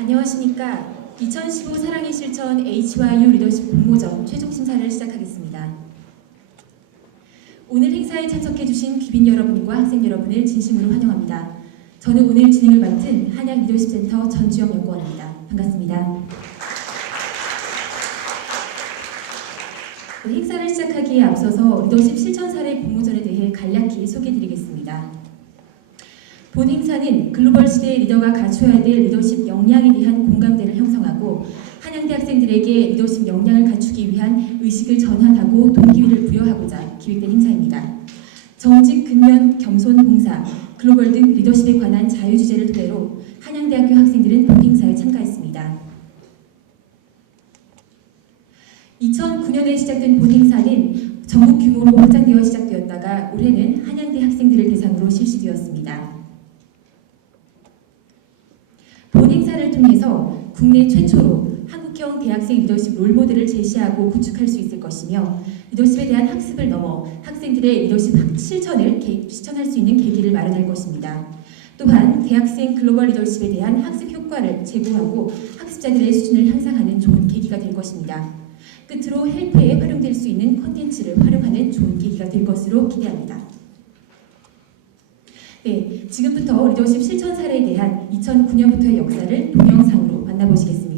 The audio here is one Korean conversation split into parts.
안녕하십니까. 2015 사랑의 실천 HYU 리더십 공모전 최종 심사를 시작하겠습니다. 오늘 행사에 참석해주신 귀빈 여러분과 학생 여러분을 진심으로 환영합니다. 저는 오늘 진행을 맡은 한양 리더십센터 전주영 연구원입니다. 반갑습니다. 행사를 시작하기에 앞서서 리더십 실천 사례 공모전에 대해 간략히 소개해드리겠습니다. 본 행사는 글로벌 시대의 리더가 갖춰야 될 리더십 역량에 대한 공감대를 형성하고 한양대 학생들에게 리더십 역량을 갖추기 위한 의식을 전환하고 동기를 부여하고자 기획된 행사입니다. 정직, 근면, 겸손, 봉사, 글로벌 등 리더십에 관한 자유주제를 토대로 한양대학교 학생들은 본 행사에 참가했습니다. 2009년에 시작된 본 행사는 전국 규모로 확장되어 시작되었다가 올해는 한양대 학생들을 대상으로 실시되었습니다. 본 행사를 통해서 국내 최초로 한국형 대학생 리더십 롤모델을 제시하고 구축할 수 있을 것이며 리더십에 대한 학습을 넘어 학생들의 리더십 실천을 실천할 수 있는 계기를 마련할 것입니다. 또한 대학생 글로벌 리더십에 대한 학습 효과를 제고하고 학습자들의 수준을 향상하는 좋은 계기가 될 것입니다. 끝으로 헬프에 활용될 수 있는 콘텐츠를 활용하는 좋은 계기가 될 것으로 기대합니다. 네, 지금부터 리더십 실천 사례에 대한 2009년부터의 역사를 동영상으로 만나보시겠습니다.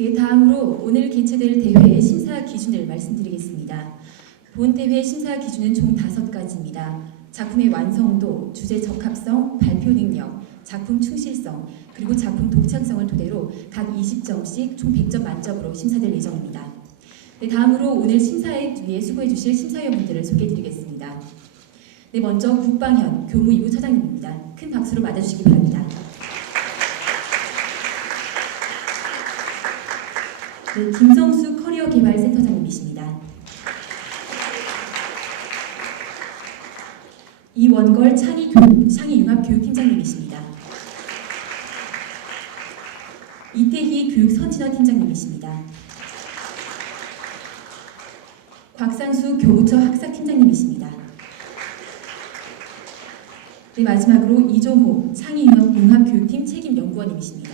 네, 다음으로 오늘 개최될 대회의 심사 기준을 말씀드리겠습니다. 본 대회 심사 기준은 총 5가지입니다. 작품의 완성도, 주제 적합성, 발표 능력, 작품 충실성, 그리고 작품 독창성을 토대로 각 20점씩 총 100점 만점으로 심사될 예정입니다. 네, 다음으로 오늘 심사에 위해 수고해 주실 심사위원분들을 소개해드리겠습니다. 네, 먼저 국방현 교무이부 처장님입니다. 큰 박수로 맞아주시기 바랍니다. 네, 김성수 커리어 개발 센터장님이십니다. 이원걸 창의융합교육팀장님이십니다. 이태희 교육선진화 팀장님이십니다. 곽상수 교부처 학사팀장님이십니다. 네, 마지막으로 이종호 창의융합교육팀 책임연구원님이십니다.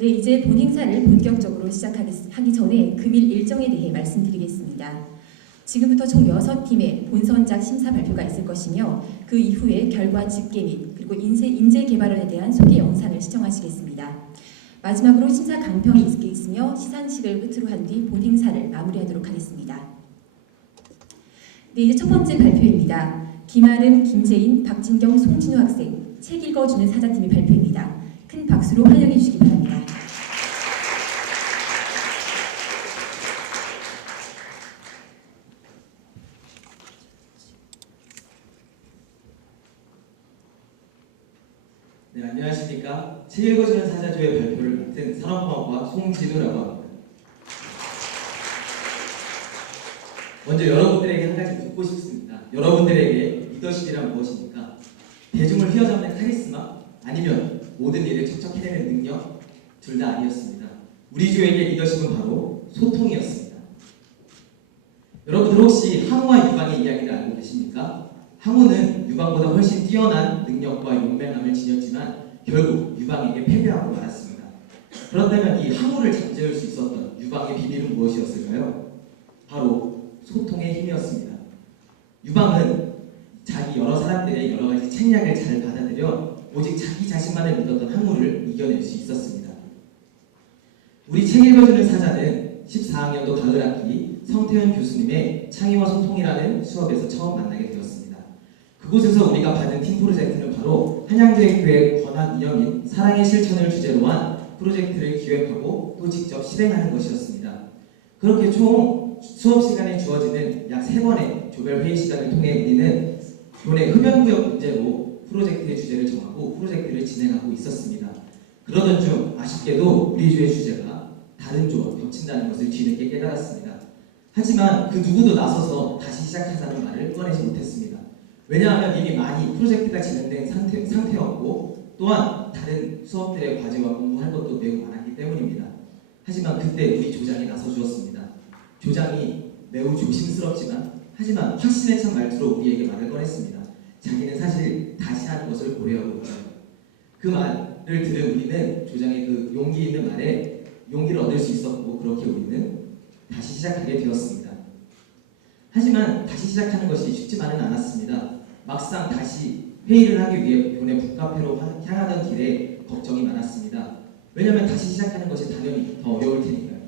네, 이제 본 행사를 본격적으로 시작하기 전에 금일 일정에 대해 말씀드리겠습니다. 지금부터 총 6팀의 본선작 심사 발표가 있을 것이며 그 이후에 결과 집계 및 그리고 인재 개발원에 대한 소개 영상을 시청하시겠습니다. 마지막으로 심사 강평이 있으며 시상식을 끝으로 한 뒤 본 행사를 마무리하도록 하겠습니다. 네, 이제 첫 번째 발표입니다. 김아름, 김재인, 박진경, 송진우 학생 책 읽어주는 사자팀의 발표입니다. 큰 박수로 환영해 주시기 바랍니다. 네, 안녕하십니까. 책 읽어주는 사자조의 발표를 맡은 산업공학과 송진우라고 합니다. 먼저 여러분들에게 한 가지 묻고 싶습니다. 여러분들에게 리더십이란 무엇입니까? 대중을 휘어잡는 카리스마? 아니면 모든 일을 척척 해내는 능력? 둘 다 아니었습니다. 우리 조에게 리더십은 바로 소통이었습니다. 여러분들 혹시 항우와 유방의 이야기를 알고 계십니까? 항우는 유방보다 훨씬 뛰어난 능력과 용맹함을 지녔지만 결국 유방에게 패배하고 말았습니다. 그렇다면 이 항우를 잠재울 수 있었던 유방의 비밀은 무엇이었을까요? 바로 소통의 힘이었습니다. 유방은 여러 사람들의 여러 가지 책략을 잘 받아들여 오직 자기 자신만을 믿었던 항우를 이겨낼 수 있었습니다. 우리 책 읽어주는 사자는 14학년도 가을 학기 성태현 교수님의 창의와 소통이라는 수업에서 처음 만나게 되었습니다. 그곳에서 우리가 받은 팀 프로젝트는 바로 한양대교회 권학 운영인 사랑의 실천을 주제로 한 프로젝트를 기획하고 또 직접 실행하는 것이었습니다. 그렇게 총 수업 시간에 주어지는 약 3번의 조별 회의 시간을 통해 우리는 교내 흡연구역 문제로 프로젝트의 주제를 정하고 프로젝트를 진행하고 있었습니다. 그러던 중 아쉽게도 우리 조의 주제가 다른 조와 겹친다는 것을 뒤늦게 깨달았습니다. 하지만 그 누구도 나서서 다시 시작하자는 말을 꺼내지 못했습니다. 왜냐하면 이미 많이 프로젝트가 진행된 상태였고 또한 다른 수업들의 과제와 공부할 것도 매우 많았기 때문입니다. 하지만 그때 우리 조장이 나서주었습니다. 조장이 매우 조심스럽지만 하지만 확신에 찬 말투로 우리에게 말을 꺼냈습니다. 자기는 사실 다시 하는 것을 고려하고 있어요. 그 말을 들은 우리는 조장의 그 용기 있는 말에 용기를 얻을 수 있었고 그렇게 우리는 다시 시작하게 되었습니다. 하지만 다시 시작하는 것이 쉽지만은 않았습니다. 막상 다시 회의를 하기 위해 교내 북카페로 향하던 길에 걱정이 많았습니다. 왜냐하면 다시 시작하는 것이 당연히 더 어려울 테니까요.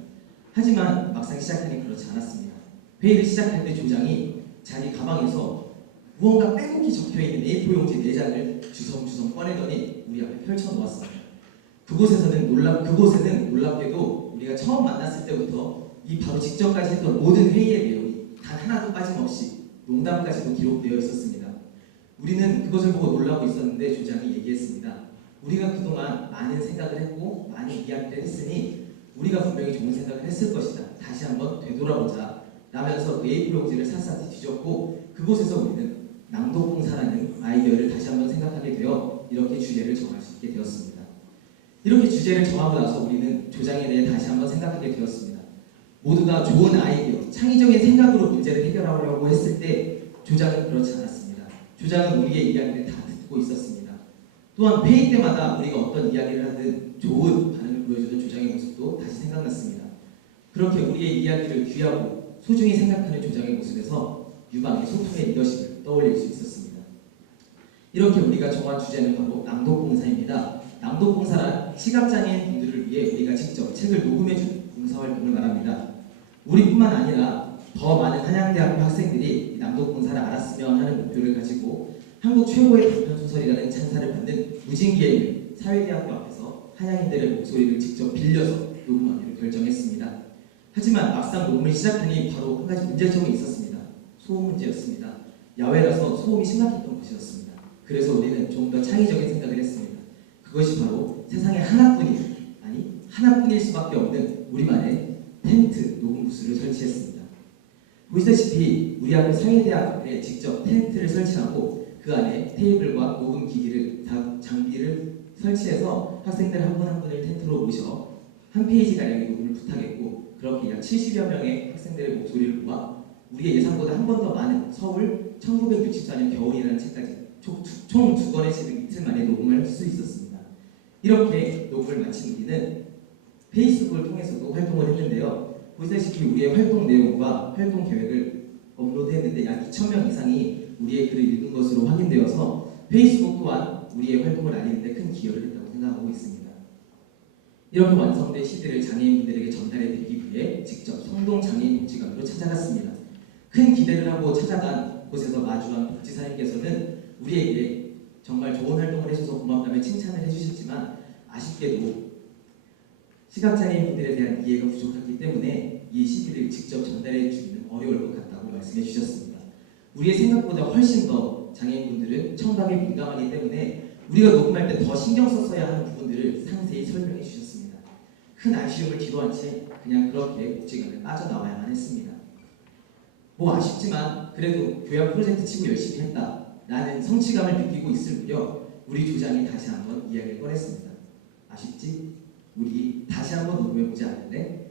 하지만 막상 시작하니 그렇지 않았습니다. 회의를 시작할 때 조장이 자기 가방에서 무언가 빼곡히 적혀있는 A4 용지 4장을 주섬주섬 꺼내더니 우리 앞에 펼쳐놓았습니다. 그곳에는 놀랍게도 우리가 처음 만났을 때부터 이 바로 직전까지 했던 모든 회의의 내용이 단 하나도 빠짐없이 농담까지도 기록되어 있었습니다. 우리는 그것을 보고 놀라고 있었는데 조장이 얘기했습니다. 우리가 그동안 많은 생각을 했고 많은 이야기를 했으니 우리가 분명히 좋은 생각을 했을 것이다. 다시 한번 되돌아보자. 라면서 그 A4 용지를 샅샅이 뒤졌고 그곳에서 우리는 낭독봉사라는 아이디어를 다시 한번 생각하게 되어 이렇게 주제를 정할 수 있게 되었습니다. 이렇게 주제를 정하고 나서 우리는 조장에 대해 다시 한번 생각하게 되었습니다. 모두가 좋은 아이디어, 창의적인 생각으로 문제를 해결하려고 했을 때 조장은 그렇지 않았습니다. 조장은 우리의 이야기를 다 듣고 있었습니다. 또한 회의 때마다 우리가 어떤 이야기를 하든 좋은 반응을 보여주던 조장의 모습도 다시 생각났습니다. 그렇게 우리의 이야기를 귀하고 소중히 생각하는 조장의 모습에서 유방의 소통의 리더십을 떠올릴 수 있었습니다. 이렇게 우리가 정한 주제는 바로 낭독봉사입니다. 낭독봉사란 시각장애인 분들을 위해 우리가 직접 책을 녹음해주는 봉사활동을 말합니다. 우리뿐만 아니라 더 많은 한양대학교 학생들이 낭독봉사를 알았으면 하는 목표를 가지고 한국 최고의 단편소설이라는 찬사를 받는 무진기행을 사회대학교 앞에서 한양인들의 목소리를 직접 빌려서 녹음하기로 결정했습니다. 하지만 막상 녹음을 시작하니 바로 한 가지 문제점이 있었습니다. 소음 문제였습니다. 야외라서 소음이 심각했던 곳이었습니다. 그래서 우리는 좀 더 창의적인 생각을 했습니다. 그것이 바로 세상에 하나뿐일 수밖에 없는 우리만의 텐트 녹음 부스를 설치했습니다. 보시다시피 우리 학교 사회대학 앞에 직접 텐트를 설치하고 그 안에 테이블과 녹음 기기를 장비를 설치해서 학생들 한 분 한 분을 텐트로 모셔 한 페이지 가량의 녹음을 부탁했고 그렇게 약 70여 명의 학생들의 목소리를 모아 우리의 예상보다 한 번 더 많은 서울 1964년 겨울이라는 책까지 총 2권의 책을 이틀 만에 녹음을 할 수 있었습니다. 이렇게 녹음을 마친 우리는 페이스북을 통해서도 활동을 했는데요. 보시다시피 우리의 활동 내용과 활동 계획을 업로드했는데 약 2,000명 이상이 우리의 글을 읽은 것으로 확인되어서 페이스북 또한 우리의 활동을 알리는 데 큰 기여를 했다고 생각하고 있습니다. 이렇게 완성된 CD를 장애인분들에게 전달해드리기 위해 직접 성동장애인 복지관으로 찾아갔습니다. 큰 기대를 하고 찾아간 곳에서 마주한 복지사님께서는 우리에게 정말 좋은 활동을 해줘서 고맙다며 칭찬을 해주셨지만 아쉽게도 시각장애인분들에 대한 이해가 부족하기 때문에 이 CD를 직접 전달해 주기는 어려울 것 같다고 말씀해 주셨습니다. 우리의 생각보다 훨씬 더 장애인분들은 청각에 민감하기 때문에 우리가 녹음할 때 더 신경 썼어야 하는 부분들을 상세히 설명해 주셨습니다. 큰 아쉬움을 뒤로한 채 그냥 그렇게 복지관을 빠져나와야만 했습니다. 뭐 아쉽지만 그래도 교양 프로젝트 치고 열심히 했다 라는 성취감을 느끼고 있을 무렵 우리 조장이 다시 한번 이야기를 꺼냈습니다. 아쉽지? 우리 다시 한번 녹음해보지 않을래?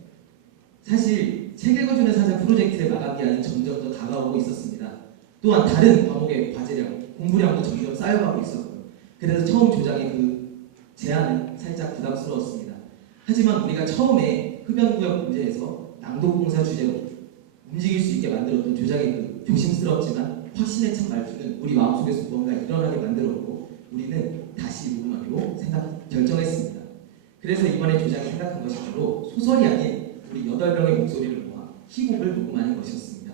사실 책 읽어주는 사전 프로젝트의 마감기한은 점점 더 다가오고 있었습니다. 또한 다른 과목의 과제량, 공부량도 점점 쌓여가고 있었고요. 그래서 처음 조장의 그 제안은 살짝 부담스러웠습니다. 하지만 우리가 처음에 흡연구역 문제에서 낭독봉사 주제로 움직일 수 있게 만들었던 조장의 그 조심스럽지만 확신에 찬 말투는 우리 마음속에서 무언가 일어나게 만들었고 우리는 다시 녹음하기로 결정했습니다. 그래서 이번에 조장이 생각한 것이 바로 소설이 아닌 우리 8명의 목소리를 모아 희곡을 녹음하는 것이었습니다.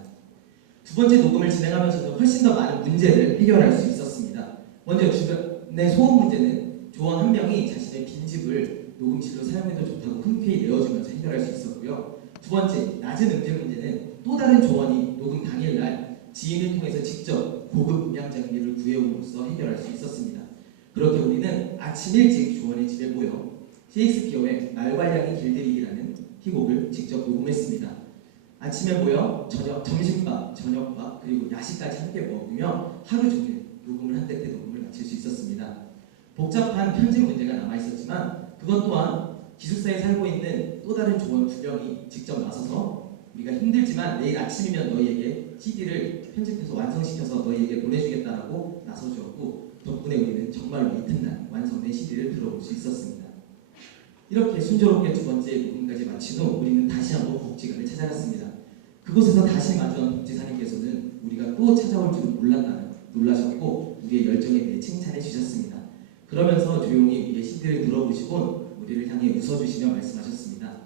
두 번째 녹음을 진행하면서도 훨씬 더 많은 문제를 해결할 수 있었습니다. 먼저 주변의 소음 문제는 조원 한 명이 자신의 빈집을 녹음실로 사용해도 좋다고 흔쾌히 내어주면서 해결할 수 있었고요. 두 번째, 낮은 음질 문제는 또 다른 조원이 녹음 당일날 지인을 통해서 직접 고급 음향 장비를 구해옴으로써 해결할 수 있었습니다. 그렇게 우리는 아침 일찍 조원의 집에 모여 셰익스피어의 말괄량이 길들이기라는 희곡을 직접 녹음했습니다. 아침에 모여 점심밥, 저녁밥, 그리고 야식까지 함께 먹으며 하루 종일 녹음을 한 때 녹음을 마칠 수 있었습니다. 복잡한 편집 문제가 남아있었지만 그것 또한 기숙사에 살고 있는 또 다른 조원 2명이 직접 나서서 우리가 힘들지만 내일 아침이면 너희에게 CD를 편집해서 완성시켜서 너희에게 보내주겠다라고 나서주었고 덕분에 우리는 정말로 이튿날 완성된 CD를 들어볼 수 있었습니다. 이렇게 순조롭게 두 번째 녹음까지 마친 후 우리는 다시 한번 복지관을 찾아갔습니다. 그곳에서 다시 마주한 복지사님께서는 우리가 또 찾아올 줄은 몰랐다며 놀라셨고 우리의 열정에 대해 칭찬해 주셨습니다. 그러면서 조용히 우리의 CD를 들어보시곤 우리를 향해 웃어주시며 말씀하셨습니다.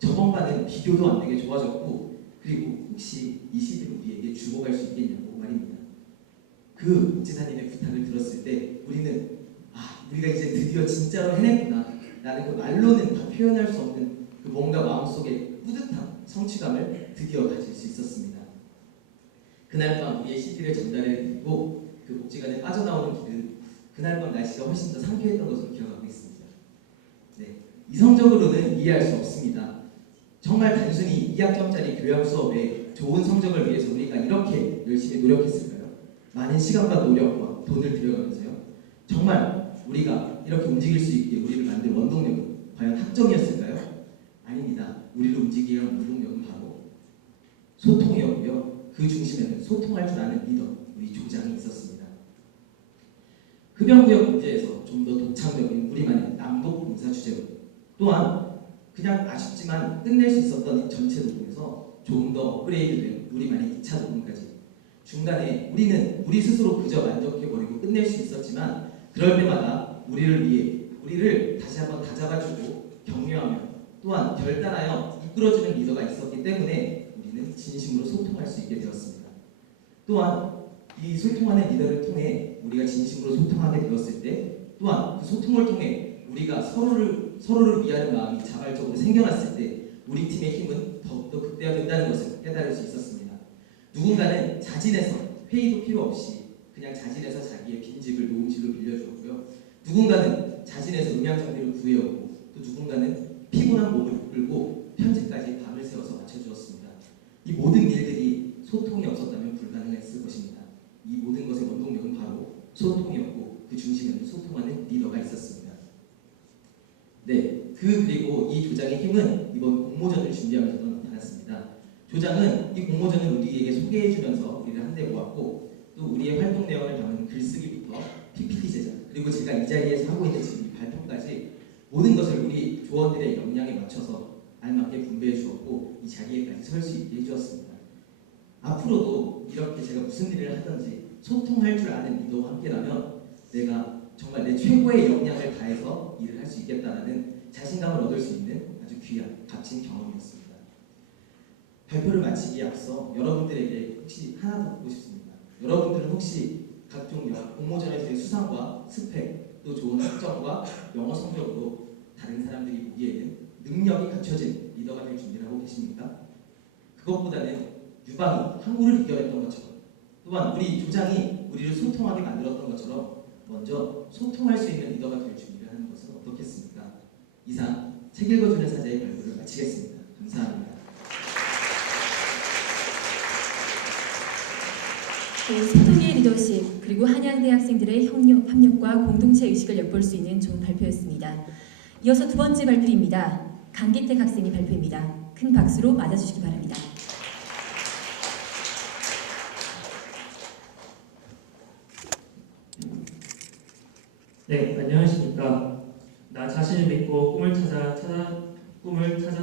저번과는 비교도 안 되게 좋아졌고 그리고 혹시 이 CD를 우리에게 주고 갈 수 있겠냐고 말입니다. 그 복지사님의 부탁을 들었을 때 우리는 우리가 이제 드디어 진짜로 해냈구나 라는 그 말로는 다 표현할 수 없는 그 뭔가 마음속에 뿌듯함, 성취감을 드디어 가질 수 있었습니다. 그날 밤 우리의 CD를 전달해드리고 그 복지관에 빠져나오는 길은 그날 밤 날씨가 훨씬 더 상쾌했던 것으로 기억하고 있습니다. 네, 이성적으로는 이해할 수 없습니다. 정말 단순히 2학점짜리 교양 수업에 좋은 성적을 위해서 우리가 이렇게 열심히 노력했을까요? 많은 시간과 노력과 돈을 들여가면서요. 정말 우리가 이렇게 움직일 수 있게 우리를 만든 원동력은 과연 학점이었을까요? 아닙니다. 우리를 움직이게 한 원동력은 바로 소통이었고요. 그 중심에는 소통할 줄 아는 리더, 우리 조장이 있었습니다. 흡연구역 문제에서 좀 더 독창적인 우리만의 낭독 봉사 주제로 또한 그냥 아쉽지만 끝낼 수 있었던 이 전체 녹음에서 조금 더 업그레이드된 우리만의 2차 녹음까지 중간에 우리는 우리 스스로 그저 만족해버리고 끝낼 수 있었지만 그럴 때마다 우리를 위해 우리를 다시 한번 다잡아주고 격려하며 또한 결단하여 이끌어주는 리더가 있었기 때문에 우리는 진심으로 소통할 수 있게 되었습니다. 또한 이 소통하는 리더를 통해 우리가 진심으로 소통하게 되었을 때 또한 그 소통을 통해 우리가 서로를 위하는 마음이 자발적으로 생겨났을 때 우리 팀의 힘은 더욱더 극대화된다는 것을 깨달을 수 있었습니다. 누군가는 자진해서 회의도 필요 없이 그냥 자진해서 자기의 빈집을 녹음실로 빌려주었고요. 누군가는 자진해서 음향장비를 구해오고 또 누군가는 피곤한 몸을 이끌고 편집까지 밤을 새워서 맞춰주었습니다. 이 모든 일들이 소통이 없었다면 불가능했을 것입니다. 이 모든 것의 원동력은 바로 소통이었고 그 중심에는 소통하는 리더가 있었습니다. 네, 그리고 이 조장의 힘은 이번 공모전을 준비하면서 나타났습니다. 조장은 이 공모전을 우리에게 소개해주면서 우리를 한데 모았고 또 우리의 활동 내용을 담은 글쓰기부터 PPT 제작 그리고 제가 이 자리에서 하고 있는 지금 발표까지 모든 것을 우리 조원들의 역량에 맞춰서 알맞게 분배해 주었고 이 자리에까지 설 수 있게 해주었습니다. 앞으로도 이렇게 제가 무슨 일을 하든지 소통할 줄 아는 리더와 함께라면 내가 정말 내 최고의 역량을 다해서 일을 할 수 있겠다라는 자신감을 얻을 수 있는 아주 귀한 값진 경험이었습니다. 발표를 마치기에 앞서 여러분들에게 혹시 하나 더 묻고 싶습니다. 여러분들은 혹시 각종 공모전에서의 수상과 스펙, 또 좋은 학점과 영어 성적으로 다른 사람들이 보기에는 능력이 갖춰진 리더가 될 준비를 하고 계십니까? 그것보다는 유방이 항우를 이겨냈던 것처럼, 또한 우리 조장이 우리를 소통하게 만들었던 것처럼 먼저 소통할 수 있는 리더가 될 준비를 하는 것은 어떻겠습니까? 이상 책 읽어주는 사자의 발표를 마치겠습니다. 감사합니다. 네, 소통의 리더십 그리고 한양대 학생들의 협력과 공동체 의식을 엿볼 수 있는 좋은 발표였습니다. 이어서 두 번째 발표입니다. 강기택 학생의 발표입니다. 큰 박수로 맞아주시기 바랍니다. 네, 안녕하십니까. 나 자신을 믿고 꿈을 찾아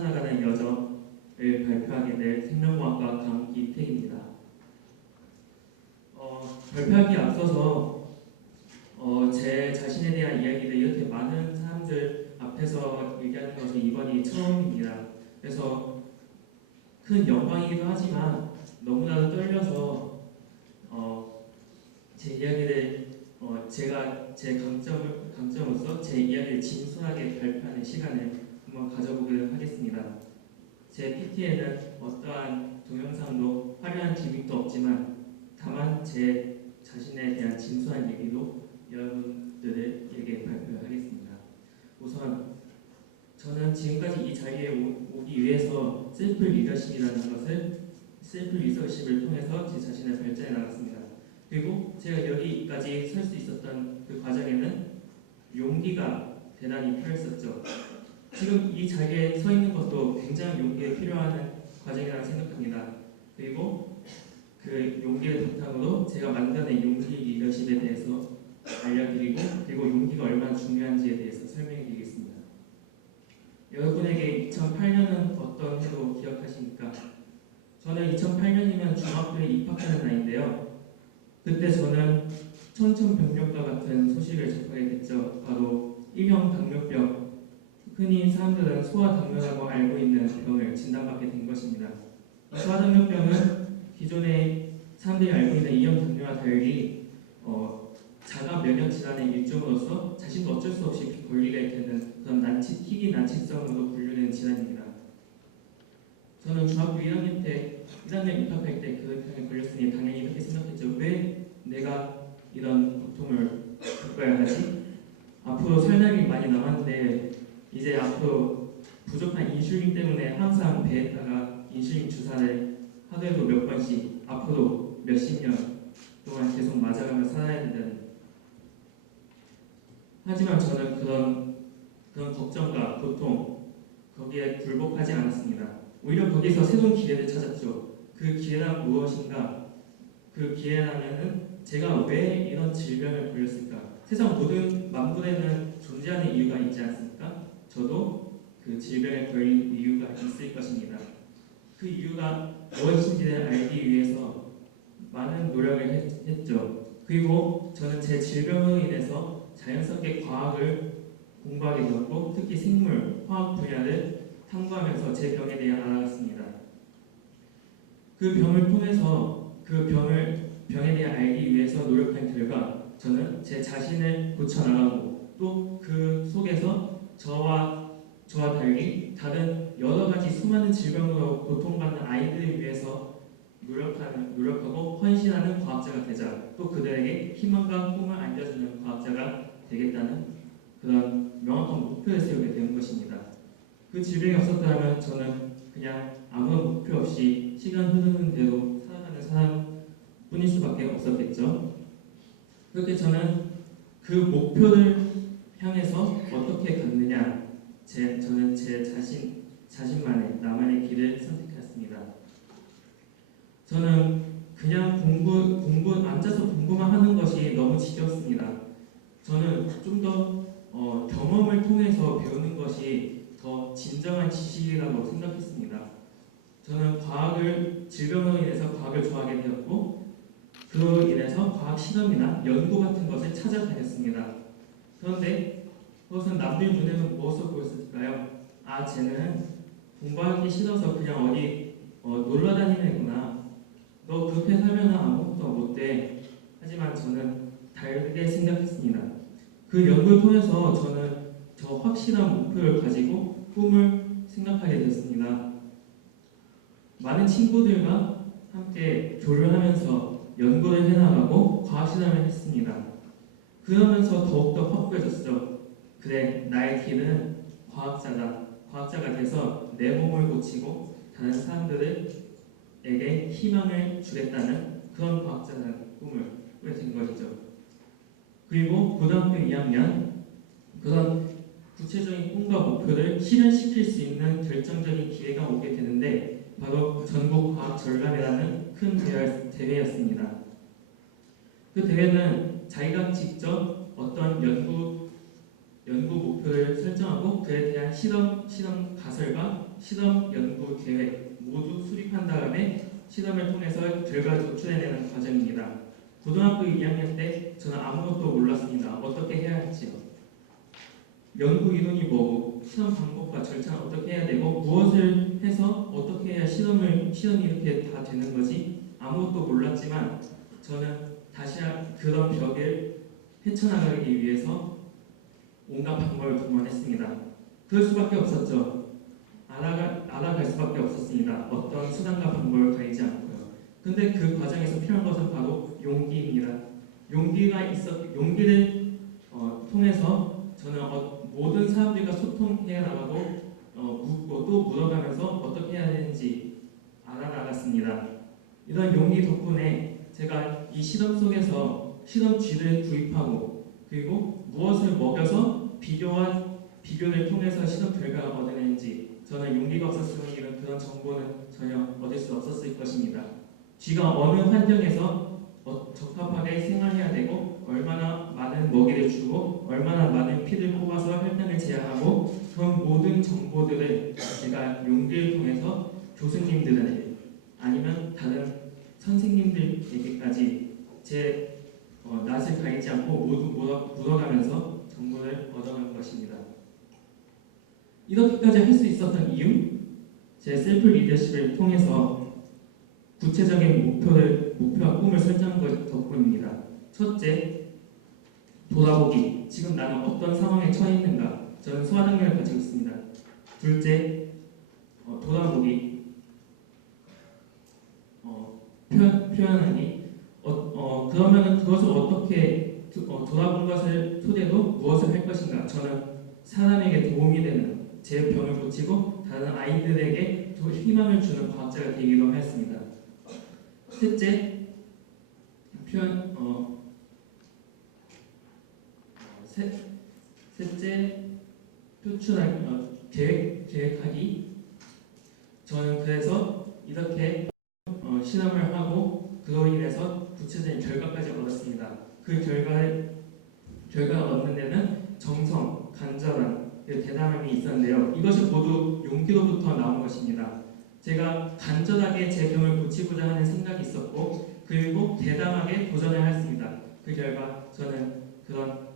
나가는 여정을 발표하게 될 생명과학과 강기택입니다. 발표하기에 앞서서 제 자신에 대한 이야기를 이렇게 많은 사람들 앞에서 얘기하는 것은 이번이 처음입니다. 그래서 큰 영광이기도 하지만 너무나도 떨려서 제 이야기를 제가 제 강점으로서 제 이야기를 진솔하게 발표하는 시간을 한번 가져보도록 하겠습니다. 제 PT에는 어떠한 동영상도 화려한 기믹도 없지만 다만 제 자신에 대한 진솔한 얘기로 여러분들에게 발표하겠습니다. 우선 저는 지금까지 이 자리에 오기 위해서 셀프 리더십을 통해서 제 자신을 발전해 나갔습니다. 그리고 제가 여기까지 설 수 있었던 그 과정에는 용기가 대단히 필요했었죠. 지금 이 자리에 서 있는 것도 굉장히 용기가 필요한 과정이라고 생각합니다. 그리고 그 용기를 바탕으로 제가 만드는 용기 리더십에 대해서 알려드리고 그리고 용기가 얼마나 중요한지에 대해서 설명해드리겠습니다. 여러분에게 2008년은 어떤 해로 기억하십니까? 저는 2008년이면 중학교에 입학하는 나이인데요. 그때 저는 천천병력과 같은 소식을 접하게 됐죠. 바로 일형 당뇨병, 흔히 사람들은 소아당뇨라고 알고 있는 병을 진단받게 된 것입니다. 소아당뇨병은 기존의 사람들이 알고 있는 이형 당뇨와 달리 자가 면역 질환의 일종으로서 자신도 어쩔 수 없이 걸리게 되는 그런 희귀 난치성으로 분류되는 질환입니다. 저는 중학교 1학년 입학할 때 그 병에 걸렸으니 당연히 이렇게 생각했죠. 왜 내가 이런 고통을 겪어야 하지? 앞으로 살 날이 많이 남았는데 이제 앞으로 부족한 인슐린 때문에 항상 배에다가 인슐린 주사를 하루에도 몇 번씩 앞으로 몇십 년 동안 계속 맞아가며 살아야 된다는. 하지만 저는 그런 걱정과 고통 거기에 굴복하지 않았습니다. 오히려 거기서 새로운 기회를 찾았죠. 그 기회란 무엇인가? 그 기회라면은 제가 왜 이런 질병을 걸렸을까? 세상 모든 만물에는 존재하는 이유가 있지 않습니까? 저도 그 질병에 걸린 이유가 있을 것입니다. 그 이유가 무엇인지를 알기 위해서 많은 노력을 했죠. 그리고 저는 제 질병으로 인해서 자연스럽게 과학을 공부하게 되었고 특히 생물, 화학 분야를 탐구하면서 제 병에 대해 알아갔습니다. 그 병을 통해서 병에 대해 알기 위해서 노력한 결과 저는 제 자신을 고쳐나가고 또 그 속에서 저와 달리 다른 여러 가지 수많은 질병으로 고통받는 아이들을 위해서 노력하고 헌신하는 과학자가 되자 또 그들에게 희망과 꿈을 안겨주는 과학자가 되겠다는 그런 명확한 목표를 세우게 되는 것입니다. 그 질병이 없었다면 저는 그냥 아무런 목표 없이 시간 흐르는 대로 살아가는 사람뿐일 수밖에 없었겠죠. 그렇게 저는 그 목표를 향해서 어떻게 갔느냐, 저는 제 자신만의 나만의 길을 선택했습니다. 저는 그냥 앉아서 공부만 하는 것이 너무 지겹습니다. 저는 좀 더 경험을 통해서 배우는 것이 더 진정한 지식이라고 생각했습니다. 저는 질병으로 인해서 과학을 좋아하게 되었고 그로 인해서 과학 실험이나 연구 같은 것을 찾아다녔습니다. 그런데 그것은 남들 눈에는 무엇으로 보였을까요? 아, 쟤는 공부하기 싫어서 그냥 어디 놀러 다니는 애구나. 너 그렇게 살면 아무것도 못 돼. 하지만 저는 다르게 생각했습니다. 그 연구를 통해서 저는 저 확실한 목표를 가지고 꿈을 생각하게 됐습니다. 많은 친구들과 함께 교류하면서 연구를 해나가고 과학실험을 했습니다. 그러면서 더욱더 확고해졌죠. 그래, 나의 길은 과학자다. 과학자가 돼서 내 몸을 고치고 다른 사람들에게 희망을 주겠다는 그런 과학자라는 꿈을 꾸게 된 것이죠. 그리고 고등학교 2학년 그런 구체적인 꿈과 목표를 실현시킬 수 있는 결정적인 기회가 오게 되는데 바로 전국과학전람회라는 큰 대회였습니다. 그 대회는 자기가 직접 어떤 연구 목표를 설정하고 그에 대한 실험 가설과 실험 연구 계획 모두 수립한 다음에 실험을 통해서 결과를 도출해내는 과정입니다. 고등학교 2학년 때 저는 아무것도 몰랐습니다. 어떻게 해야 할지요. 연구 이론이 뭐고 실험 방법과 절차는 어떻게 해야 되고 무엇을 해서 어떻게 해야 실험이 이렇게 다 되는 거지 아무것도 몰랐지만 저는 다시 그런 벽을 헤쳐나가기 위해서 온갖 방법을 동원했습니다. 그럴 수밖에 없었죠. 알아갈 수밖에 없었습니다. 어떤 수단과 방법을 가리지 않고요. 근데 그 과정에서 필요한 것은 바로 용기입니다. 용기를 통해서 저는 모든 사람들과 소통해 나가고 묻고 또 물어가면서 어떻게 해야 되는지 알아나갔습니다. 이런 용기 덕분에 제가 이 실험 속에서 실험쥐를 구입하고 그리고 무엇을 먹여서 비교를 통해서 실험 결과를 얻어내는지 저는 용기가 없었으면 이런 그런 정보는 전혀 얻을 수 없었을 것입니다. 쥐가 어느 환경에서 적합하게 생활해야 되고 얼마나 많은 먹이를 주고 얼마나 많은 피를 뽑아서 혈당을 제한하고 그런 모든 정보들을 제가 용기를 통해서 교수님들에게 아니면 다른 선생님들에게까지 제 낯을 가리지 않고 모두 물어가면서 정보를 얻어간 것입니다. 이렇게까지 할 수 있었던 이유? 제 셀프 리더십을 통해서 구체적인 목표와 꿈을 설정한 것 덕분입니다. 첫째, 돌아보기. 지금 나는 어떤 상황에 처해 있는가? 저는 소화장면을 가지고 있습니다. 둘째, 돌아보기. 표현하기. 그러면 그것을 어떻게 돌아본 것을 토대로 무엇을 할 것인가? 저는 사람에게 도움이 되는 제 병을 고치고 다른 아이들에게 더 희망을 주는 과학자가 되기로 했습니다. 셋째, 계획하기. 저는 그래서 이렇게 실험을 하고 그로 인해서 구체적인 결과까지 얻었습니다. 그 결과를 얻는 데는 정성, 간절함, 대담함이 있었는데요. 이것이 모두 용기로부터 나온 것입니다. 제가 간절하게 제 병을 고치고자 하는 생각이 있었고 그리고 대담하게 도전을 했습니다. 그 결과 저는 그런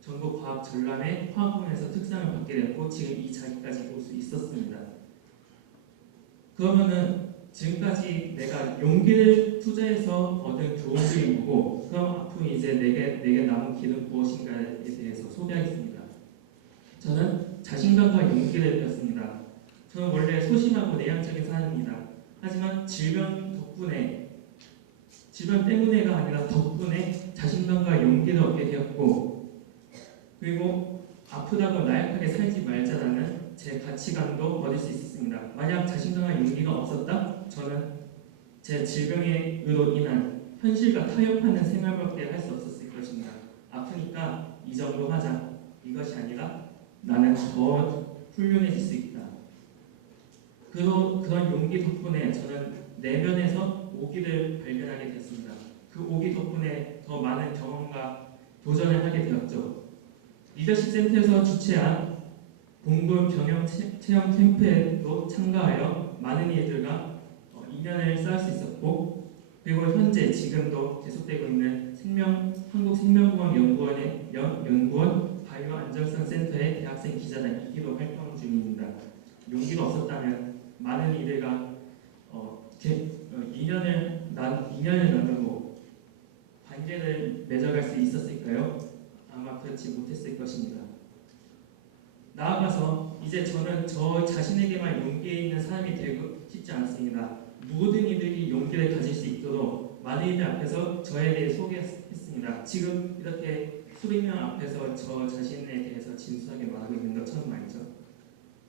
전국과학전람회 화학부문에서 특상을 받게 됐고 지금 이 자리까지 올 수 있었습니다. 그러면은 지금까지 내가 용기를 투자해서 얻은 교훈들이 뭐고 그럼 앞으로 이제 내게 남은 길은 무엇인가에 대해서 소개하겠습니다. 저는 자신감과 용기를 배웠습니다. 저는 원래 소심하고 내향적인 사람입니다. 하지만 질병 때문에가 아니라 덕분에 자신감과 용기를 얻게 되었고 그리고 아프다고 나약하게 살지 말자라는 제 가치관도 얻을 수 있었습니다. 만약 자신감과 용기가 없었다? 저는 제 질병으로 인한 현실과 타협하는 생활밖에 할 수 없었을 것입니다. 아프니까 이 정도 하자. 이것이 아니라 나는 더 훌륭해질 수 있다. 그런 용기 덕분에 저는 내면에서 오기를 발견하게 됐습니다. 그 오기 덕분에 더 많은 경험과 도전을 하게 되었죠. 리더십 센터에서 주최한 봉골 경영 체험 캠프에도 참가하여 많은 이들과 인연을 쌓을 수 있었고, 그리고 현재 지금도 계속되고 있는 한국생명공학연구원 바이오 안정성 센터의 대학생 기자단 2기로 활동 중입니다. 용기가 없었다면 많은 이들과 인연을 나누고 관계를 맺어갈 수 있었을까요? 아마 그렇지 못했을 것입니다. 나아가서 이제 저는 저 자신에게만 용기 있는 사람이 되고 싶지 않습니다. 모든 이들이 용기를 가질 수 있도록 많은 이들 앞에서 저에 대해 소개했습니다. 지금 이렇게 수백 명 앞에서 저 자신에 대해서 진솔하게 말하고 있는 것처럼 말이죠.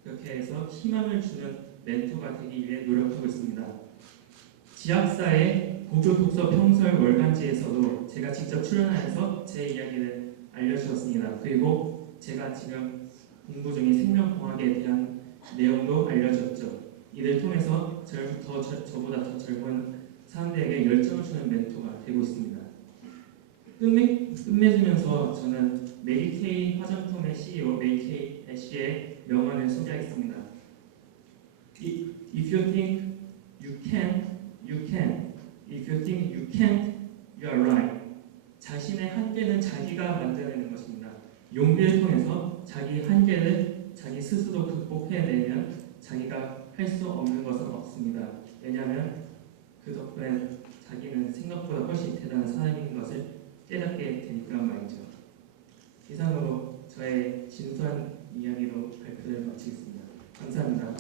그렇게 해서 희망을 주는 멘토가 되기 위해 노력하고 있습니다. 지학사의 고교 독서 평설 월간지에서도 제가 직접 출연하여서 제 이야기를 알려주었습니다. 그리고 제가 지금 공부 중인 생명공학에 대한 내용도 알려줬죠. 이를 통해서 저보다 더 젊은 사람들에게 열정을 주는 멘토가 되고 있습니다. 끝맺으면서 저는 메리케이 화장품의 CEO 메리케이 애쉬의 명언을 소개하겠습니다. If you think you can, you can. If you think you can't, you are right. 자신의 한계는 자기가 만들어내는 것입니다. 용기를 통해서 자기 한계를 자기 스스로 극복해내면 자기가 할 수 없는 것은 없습니다. 왜냐하면 그 덕분에 자기는 생각보다 훨씬 대단한 사람인 것을 깨닫게 되니까 말이죠. 이상으로 저의 진솔한 이야기로 발표를 마치겠습니다. 감사합니다.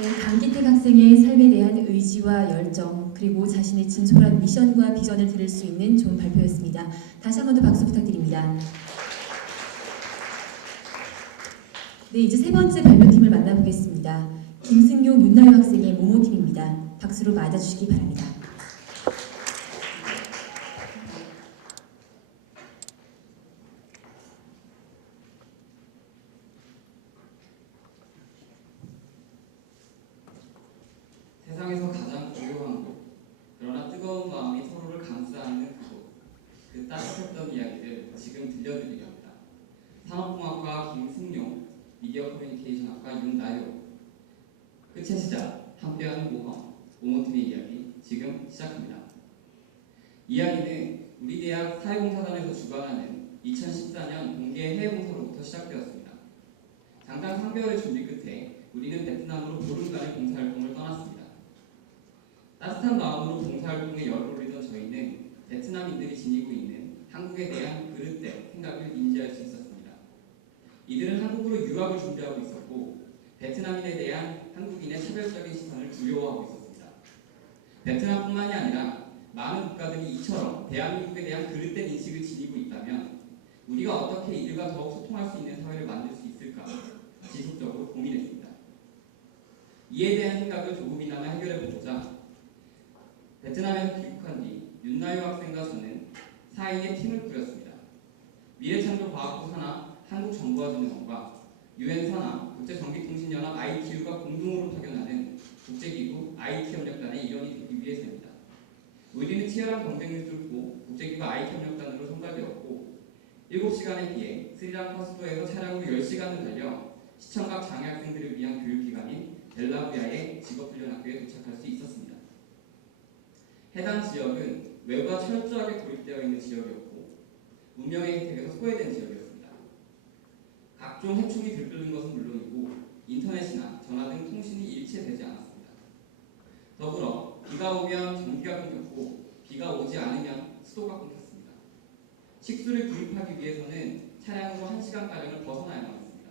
네, 강기택 학생의 삶에 대한 의지와 열정 그리고 자신의 진솔한 미션과 비전을 들을 수 있는 좋은 발표였습니다. 다시 한 번 더 박수 부탁드립니다. 네, 이제 세 번째 발표팀을 만나보겠습니다. 김승용, 윤나유 학생의 모모팀입니다. 박수로 맞아주시기 바랍니다. 세상에서 가장 고요한 곳, 그러나 뜨거운 마음이 서로를 감싸는 그곳, 그 따뜻했던 이야기를 지금 들려드리려 합니다. 산업공학과 김승용, 미디어 커뮤니케이션학과 윤나요, 끝의 시작, 함께하는 모험, 모모팀의 이야기 지금 시작합니다. 이야기는 우리 대학 사회봉사단에서 주관하는 2014년 공개 해외봉사로부터 시작되었습니다. 장장 3개월의 준비 끝에 우리는 베트남으로 보름간의 봉사활동을 떠났습니다. 따뜻한 마음으로 봉사활동에 열을 올리던 저희는 베트남인들이 지니고 있는 한국에 대한 그릇된 생각을 인지할 수 있었습니다. 이들은 한국으로 유학을 준비하고 있었고 베트남인에 대한 한국인의 차별적인 시선을 두려워하고 있었습니다. 베트남뿐만이 아니라 많은 국가들이 이처럼 대한민국에 대한 그릇된 인식을 지니고 있다면 우리가 어떻게 이들과 더욱 소통할 수 있는 사회를 만들 수 있을까 지속적으로 고민했습니다. 이에 대한 생각을 조금이나마 해결해보고자 베트남에서 귀국한 뒤 윤나유 학생과 저는 4인의 팀을 꾸렸습니다. 미래창조과학부 산하 한국정보화진흥원과 UN 산하 국제전기통신연합 ITU가 공동으로 파견하는 국제기구 IT협력단의 일원이 되기 위해서입니다. 우리는 치열한 경쟁을 뚫고 국제기구 IT협력단으로 선발되었고 7시간에 비해 스리랑카 수도에서 차량으로 10시간을 달려 시청각 장애학생들을 위한 교육기관인 델라부야의 직업훈련학교에 도착할 수 있었습니다. 해당 지역은 외부와 철저하게 고립되어 있는 지역이었고 문명의 혜택에서 소외된 지역이었습니다. 각종 해충이 들끓는 것은 물론이고 인터넷이나 전화 등 통신이 일체되지 않았습니다. 더불어 비가 오면 전기가 끊겼고 비가 오지 않으면 수도가 끊겼습니다. 식수를 구입하기 위해서는 차량으로 1시간가량을 벗어나야만 했습니다.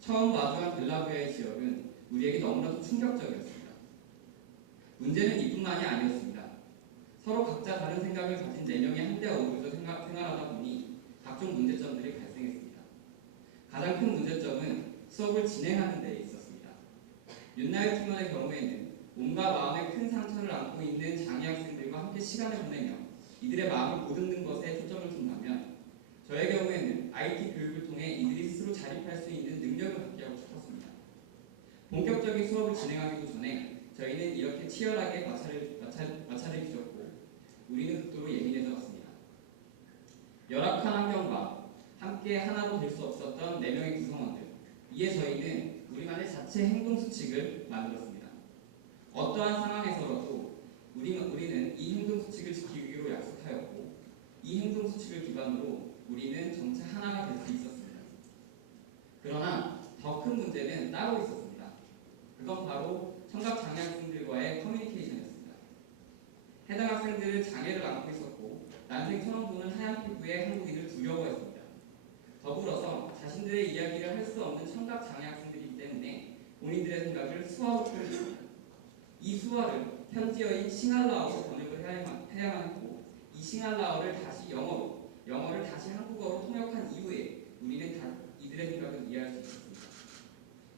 처음 마주한 델라부야의 지역은 우리에게 너무나도 충격적이었습니다. 문제는 이뿐만이 아니었습니다. 서로 각자 다른 생각을 가진 4명이 한데 어우러져 생활하다 보니 각종 문제점들이 발생했습니다. 가장 큰 문제점은 수업을 진행하는 데에 있었습니다. 윤나유 팀원의 경우에는 몸과 마음에 큰 상처를 안고 있는 장애 학생들과 함께 시간을 보내며 이들의 마음을 보듬는 것에 초점을 둔다면 저의 경우에는 IT 교육을 통해 이들이 스스로 자립할 수 있는 능력을 갖게 하고 싶었습니다. 본격적인 수업을 진행하기도 전에 저희는 이렇게 치열하게 마찰을 빚었고 우리는 극도로 예민해져 갔습니다. 열악한 환경과 함께 함께 하나로 될 수 없었던 4명의 구성원들. 이에 저희는 우리만의 자체 행동 수칙을 만들었습니다. 어떠한 상황에서라도 우리는 이 행동 수칙을 지키기로 약속하였고, 이 행동 수칙을 기반으로 우리는 전체 하나가 될 수 있었습니다. 그러나 더 큰 문제는 따로 있었습니다. 그건 바로 청각 장애 학생들과의 커뮤니케이션이었습니다. 해당 학생들은 장애를 안고 있었고, 난생 처음 보는 하얀 피부의 한국인을 두려워했습니다. 더불어서 자신들의 이야기를 할 수 없는 청각 장애 학생들이기 때문에 본인들의 생각을 수화로 표현했습니다. 이 수화를 현지어인 싱할라어로 번역을 해야만 했고, 이 싱할라어를 다시 영어를 다시 한국어로 통역한 이후에 우리는 이들의 생각을 이해할 수 있었습니다.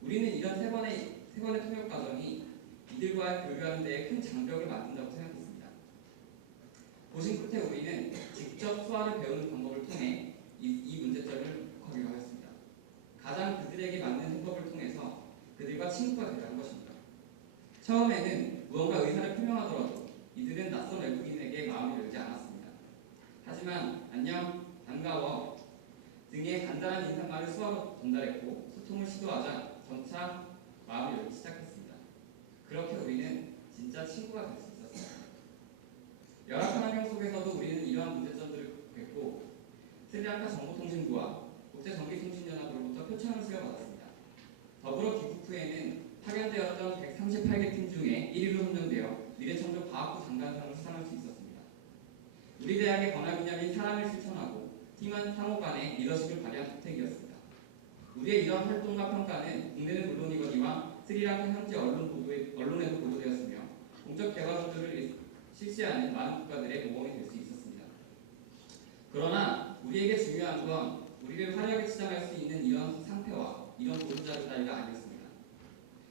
우리는 이런 세 번의 통역 과정이 이들과 교류하는 데에 큰 장벽을 만든다고 생각했습니다. 보신 끝에 우리는 직접 수화를 배우는 방법을 통해 이 문제점을 극복하였습니다. 가장 그들에게 맞는 해법을 통해서 그들과 친구가 되려 한 것입니다. 처음에는 무언가 의사를 표명하더라도 이들은 낯선 외국인에게 마음을 열지 않았습니다. 하지만 안녕, 반가워 등의 간단한 인사말을 수화로 전달했고, 소통을 시도하자 점차 마음을 열기 시작했습니다. 그렇게 우리는 진짜 친구가 될 수 있었습니다. 열악한 환경 속에서도 우리는 이러한 문제점들을 극복했고, 스리랑카 정보통신부와 국제전기통신연합으로부터 표창을 수여받았습니다. 더불어 귀국 후에는 파견되었던 138개 팀 중에 1위로 선정되어 미래창조 과학부 장관상을 수상할 수 있었습니다. 우리 대학의 권한 분야인 사람을 실천하고 팀원 상호 간의 리더십을 발휘한 혜택이었습니다. 우리의 이러한 활동과 평가는 국내는 물론이거니와 스리랑카 현지 언론에도 보도되었으며, 공적 개발 운동을 실시하는 많은 국가들의 모범이 될 수 있었습니다. 그러나 우리에게 중요한 건 우리를 화려하게 치장할 수 있는 이런 상패와 이런 보도자료 따위가 아니었습니다.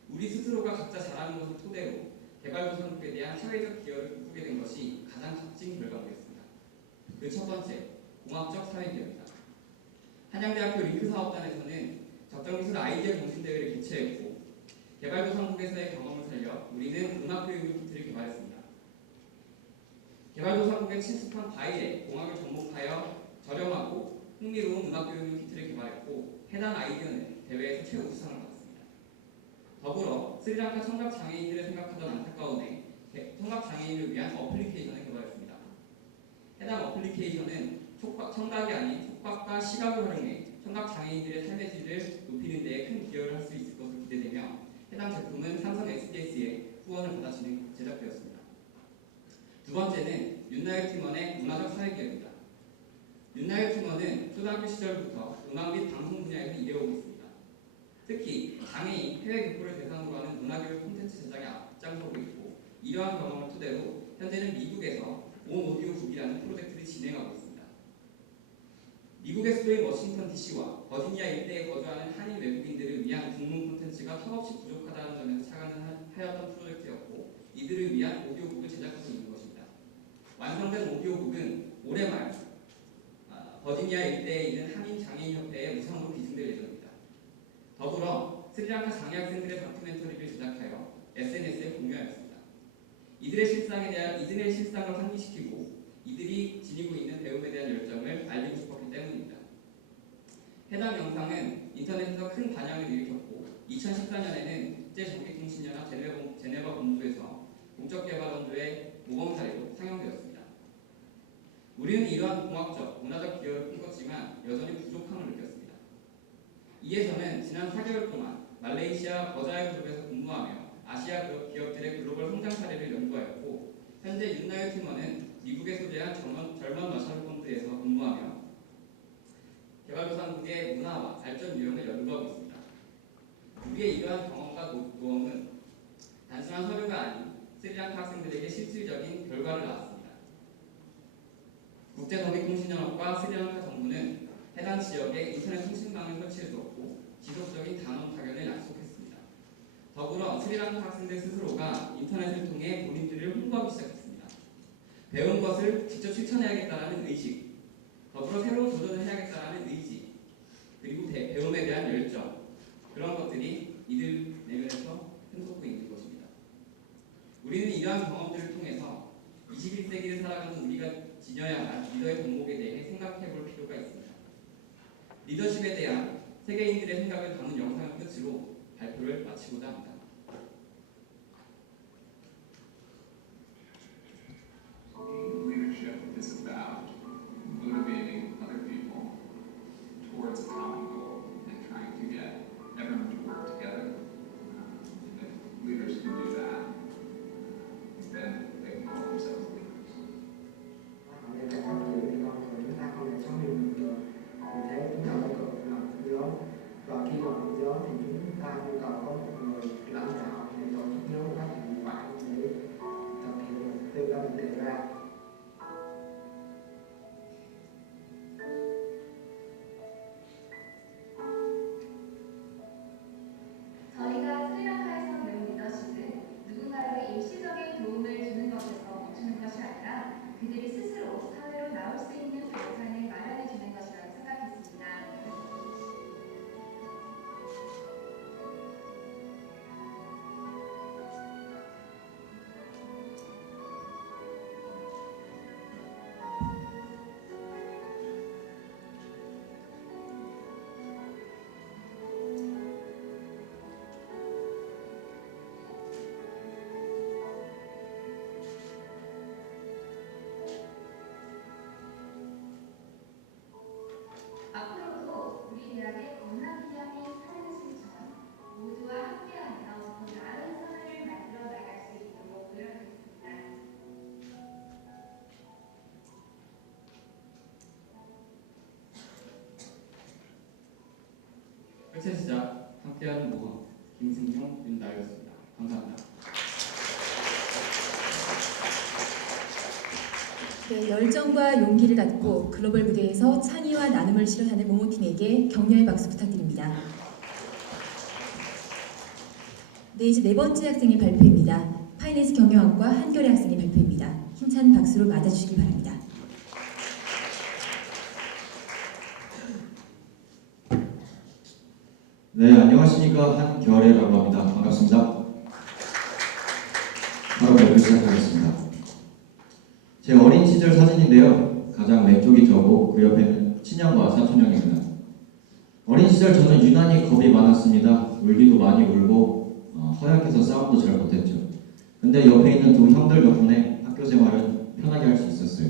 우리 스스로가 각자 잘하는 것을 토대로 개발도상국에 대한 사회적 기여를 꿈꾸게 된 것이 가장 값진 결과물이었습니다. 그 첫 번째, 공학적 사회기여입니다. 한양대학교 링크사업단에서는 적정기술 아이디어 경신대회를 개최했고, 개발도상국에서의 경험을 살려 우리는 음악교육용 키트를 개발했습니다. 개발도상국의 친숙한 과일에 공학을 접목하여 저렴하고 흥미로운 음악교육용 키트를 개발했고, 해당 아이디어는 대회에서 최우수상을 받았습니다. 더불어 스리랑카 청각장애인들을 생각하던 안타까움에 청각장애인을 위한 어플리케이션을 개발했습니다. 해당 어플리케이션은 청각이 아닌 촉각과 시각을 활용해 청각장애인들의 삶의 질을 높이는 데에 큰 기여를 할 수 있을 것으로 기대되며, 해당 제품은 삼성 SDS의 후원을 받아 제작되었습니다. 두 번째는 윤나열 팀원의 문화적 사회기여입니다. 윤나열 팀원은 초등학교 시절부터 음악 및 방송 분야에서 일해오고 있습니다. 특히 장애인 해외 교포를 대상으로 하는 문화교육 콘텐츠 제작에 앞장서고 있고, 이러한 경험을 토대로 현재는 미국에서 온 오디오북이라는 프로젝트를 진행하고 있습니다. 미국의 수도인 워싱턴 DC와 버지니아 일대에 거주하는 한인 외국인들을 위한 국문 콘텐츠가 턱없이 부족하다는 점에서 착안하였던 프로젝트였고, 이들을 위한 오디오북을 제작하고 있는 것입니다. 완성된 오디오북은 올해 말 버지니아 일대에 있는 한인 장애인협회에 무상으로 기증될 예정입니다. 더불어 스리랑카 장애 학생들의 다큐멘터리를 제작하여 SNS에 공유하였습니다. 이들의 실상을 상기시키고 이들이 지니고 있는 배움에 대한 열정을 알리고 싶었기 때문입니다. 해당 영상은 인터넷에서 큰 반향을 일으켰고, 2014년에는 국제전기통신연합 제네바 본부에서 공적개발원조의 모범 사례로 상영되었습니다. 우리는 이러한 공학적, 문화적 기여를 꿈꿨지만 여전히 부족함을 느꼈습니다. 이에 저는 지난 4개월 동안 말레이시아 버자이 그룹에서 근무하며 아시아 기업들의 글로벌 성장 사례를 연구하였고, 현재 윤나열 팀원은 미국에 소재한 젊은 머셔 펀드에서 근무하며 개발도상국의 문화와 발전 유형을 연구하고 있습니다. 우리의 이러한 경험과 노험은 단순한 서류가 아닌 스리랑카 학생들에게 실질적인 결과를 낳았습니다. 국제전기통신연합과 스리랑카 정부는 해당 지역에 인터넷 통신망을 설치해 주었고, 지속적인 단원 파견을 약속했습니다. 더불어 스리랑카 학생들 스스로가 인터넷을 통해 본인들을 홍보하기 시작했습니다. 배운 것을 직접 실천해야겠다는 의식, 더불어 새로운 도전을 해야겠다는 의지, 그리고 배움에 대한 열정, 그런 것들이 이들 내면에서 샘솟고 있는 것입니다. 우리는 이러한 경험들을 통해서 21세기를 살아가는 우리가 지녀야 할 리더의 덕목에 대해 생각해 볼 필요가 있습니다. 리더십에 대한 세계인들의 생각을 담은 영상을 끝으로 발표를 마치고자 합니다. Leadership is about motivating other people towards a common goal and trying to get everyone to work together. If leaders can do that, then they can call themselves leaders. Để phát triển thì con người chúng ta không thể sống như bình thường. Vì thế chúng ta phải có một lòng tự do, và khi lòng tự do thì chúng ta nhu cầu có một người lãnh đạo để tổ chức nhóm một cách hiệu quả để thực hiện mục tiêu đã mình đề ra. 저희가 스리랑카에서 배운 리더십은 누군가에게 일시적인 도움을 주는 것에서 멈추는 것이 아니라 그들이 스스로 사회로 나올 수 있는 발판을 마련해 주는 것이라고 생각했습니다. 앞으로도 우리 대학의 건강 기념인 하늘신처럼 모두와 함께하며 더 나은 사회를 만들어 나갈 수 있도록 노력하겠습니다. 회차 시작 함께하는 모험 김승용 윤다였습니다. 감사합니다. 네, 열정과 용기를 갖고 글로벌 무대에서 찬의와 나눔을 실현하는 모모팀에게 격려의 박수 부탁드립니다. 네, 이제 네 번째 학생의 발표입니다. 파이낸스 경영학과 한결의 학생의 발표입니다. 힘찬 박수로 맞아주시기 바랍니다. 네, 안녕하십니까. 한결애라고 합니다. 반갑습니다. 바로 발표 시작하겠습니다. 제 어린 시절 사진인데요. 가장 왼쪽이 저고 그 옆에는 친형과 사촌형입니다. 어린 시절 저는 유난히 겁이 많았습니다. 울기도 많이 울고 허약해서 싸움도 잘 못했죠. 근데 옆에 있는 두 형들 덕분에 학교 생활은 편하게 할 수 있었어요.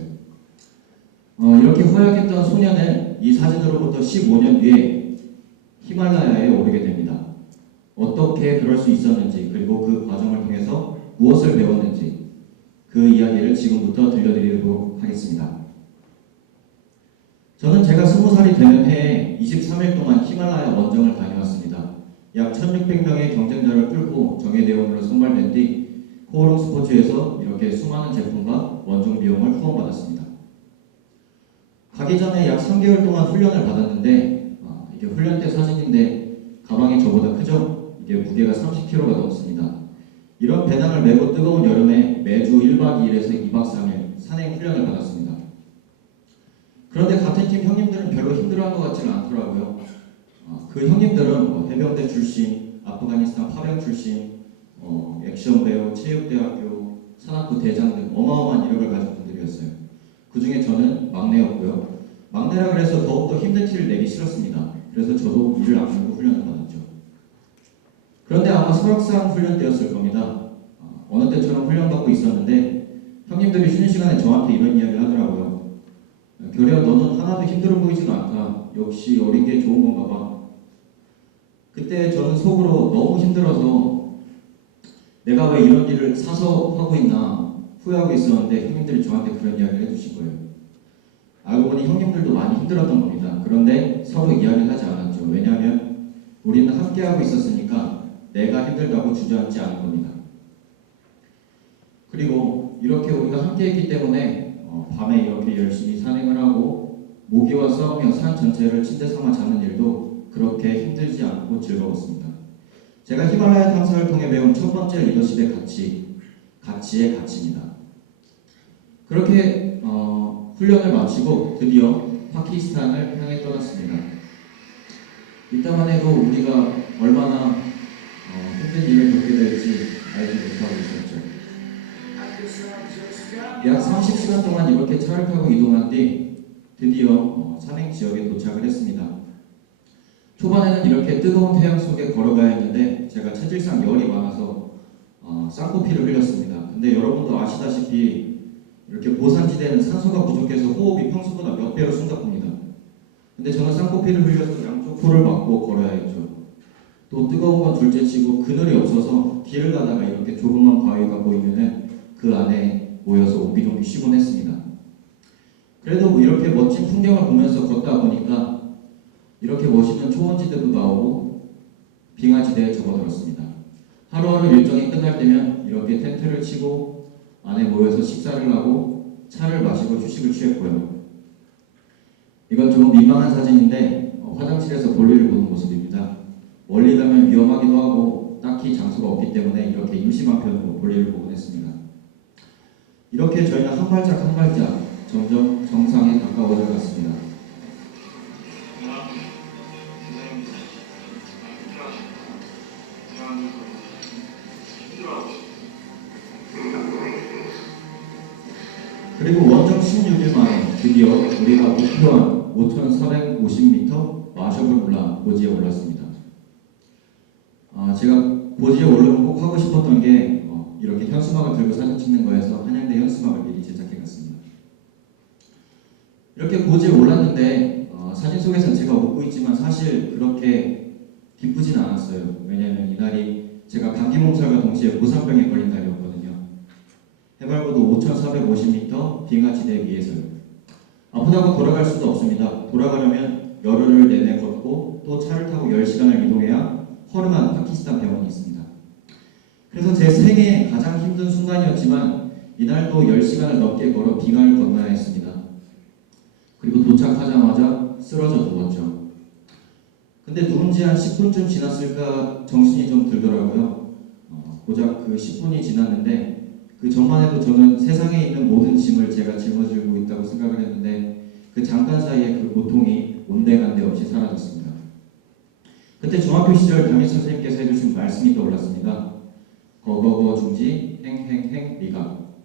이렇게 허약했던 소년은 이 사진으로부터 15년 뒤에 히말라야에 오르게 됩니다. 어떻게 그럴 수 있었는지, 그리고 그 과정을 통해서 무엇을 배웠는지 그 이야기를 지금부터 들려드리도록 하겠습니다. 저는 제가 20살이 되는 해에 23일 동안 히말라야 원정을 다녀왔습니다. 약 1600명의 경쟁자를 뚫고 정예대원으로 선발된 뒤 코오롱 스포츠에서 이렇게 수많은 제품과 원정 비용을 후원받았습니다. 가기 전에 약 3개월 동안 훈련을 받았는데 이게 훈련 때 사진인데 가방이 저보다 크죠? 이게 무게가 30kg가 넘습니다. 이런 배낭을 메고 뜨거운 여름에 매주 1박 2일에서 2박 3일 산행 훈련을 받았습니다. 그런데 같은 팀 형님들은 별로 힘들어한 것 같지는 않더라고요. 그 형님들은 해병대 출신, 아프가니스탄 파병 출신, 액션 배우, 체육대학교, 산악부 대장 등 어마어마한 이력을 가진 분들이었어요. 그 중에 저는 막내였고요. 막내라 그래서 더욱더 힘든 티를 내기 싫었습니다. 그래서 저도 이를 악물고 훈련을 받았죠. 그런데 아마 설악산 훈련 때였을 겁니다. 어느 때처럼 훈련받고 있었는데 형님들이 쉬는 시간에 저한테 이런 이야기를 하더라고요. 결이야, 너는 하나도 힘들어 보이지도 않다. 역시 어린 게 좋은 건가 봐. 그때 저는 속으로 너무 힘들어서 내가 왜 이런 일을 사서 하고 있나 후회하고 있었는데 형님들이 저한테 그런 이야기를 해주신 거예요. 알고 보니 형님들도 많이 힘들었던 겁니다. 그런데 서로 이야기를 하지 않았죠. 왜냐하면 우리는 함께하고 있었으니까 내가 힘들다고 주저앉지 않은 겁니다. 그리고 이렇게 우리가 함께했기 때문에 밤에 이렇게 열심히 산행을 하고 모기와 싸우며 산 전체를 침대 삼아 자는 일도 그렇게 힘들지 않고 즐거웠습니다. 제가 히말라야 탐사를 통해 배운 첫 번째 리더십의 가치의 가치입니다. 그렇게 훈련을 마치고 드디어 파키스탄을 향해 떠났습니다. 이따만 해도 우리가 얼마나 힘든 일을 겪게 될지 알지 못하고 있었죠. 약 30시간 동안 이렇게 차를 타고 이동한 뒤 드디어 산행 지역에 도착을 했습니다. 초반에는 이렇게 뜨거운 태양 속에 걸어가야 했는데 제가 체질상 열이 많아서 쌍코피를 흘렸습니다. 근데 여러분도 아시다시피 이렇게 고산지대는 산소가 부족해서 호흡이 평소보다 몇 배로 숨가쁩니다. 근데 저는 쌍코피를 흘려서 양쪽 코를 막고 걸어야 했죠. 또 뜨거운 건 둘째치고 그늘이 없어서 길을 가다가 이렇게 조그만 바위가 보이면은 그 안에 모여서 옹기종기 쉬곤 했습니다. 그래도 뭐 이렇게 멋진 풍경을 보면서 걷다 보니까 이렇게 멋있는 초원지대도 나오고 빙하지대에 접어들었습니다. 하루하루 일정이 끝날 때면 이렇게 텐트를 치고 안에 모여서 식사를 하고 차를 마시고 휴식을 취했고요. 이건 좀 민망한 사진인데 화장실에서 볼일을 보는 모습입니다. 멀리 가면 위험하기도 하고 딱히 장소가 없기 때문에 이렇게 임시방편으로 볼일을 보곤 했습니다. 이렇게 저희는 한 발짝 한 발짝 점점 정상에 가까워져 갔습니다. 그리고 원정 16일 만에 드디어 우리가 목표한 5,450m 마셔블 올라 고지에 올랐습니다. 제가 고지에 오르면 꼭 하고 싶었던 게 이렇게 현수막을 들고 사진 찍는 거여서 한양대 현수막을 미리 제작해 갔습니다. 이렇게 고지에 올랐는데 사진 속에서는 제가 웃고 있지만 사실 그렇게 기쁘진 않았어요. 왜냐하면 이날이 제가 감기 몸살과 동시에 고산병에 걸린 날이었거든요. 해발고도 5,450m 빙하지대 위에서요. 아프다고 돌아갈 수도 없습니다. 돌아가려면 열흘을 내내 걷고 또 차를 타고 10시간을 이동해야 허름한 파키스탄 병원이 있습니다. 그래서 제 생애 가장 힘든 순간이었지만 이날도 10시간을 넘게 걸어 빙하를 건너야 했습니다. 그리고 도착하자마자 쓰러져 누웠죠. 근데 누운지 한 10분쯤 지났을까 정신이 좀 들더라고요. 고작 그 10분이 지났는데 그 전만 해도 저는 세상에 있는 모든 짐을 제가 짊어지고 있다고 생각을 했는데 그 잠깐 사이에 그 고통이 온데간데 없이 사라졌습니다. 그때 중학교 시절 담임 선생님께서 해주신 말씀이 떠올랐습니다. 거거거 중지 행행행 미각.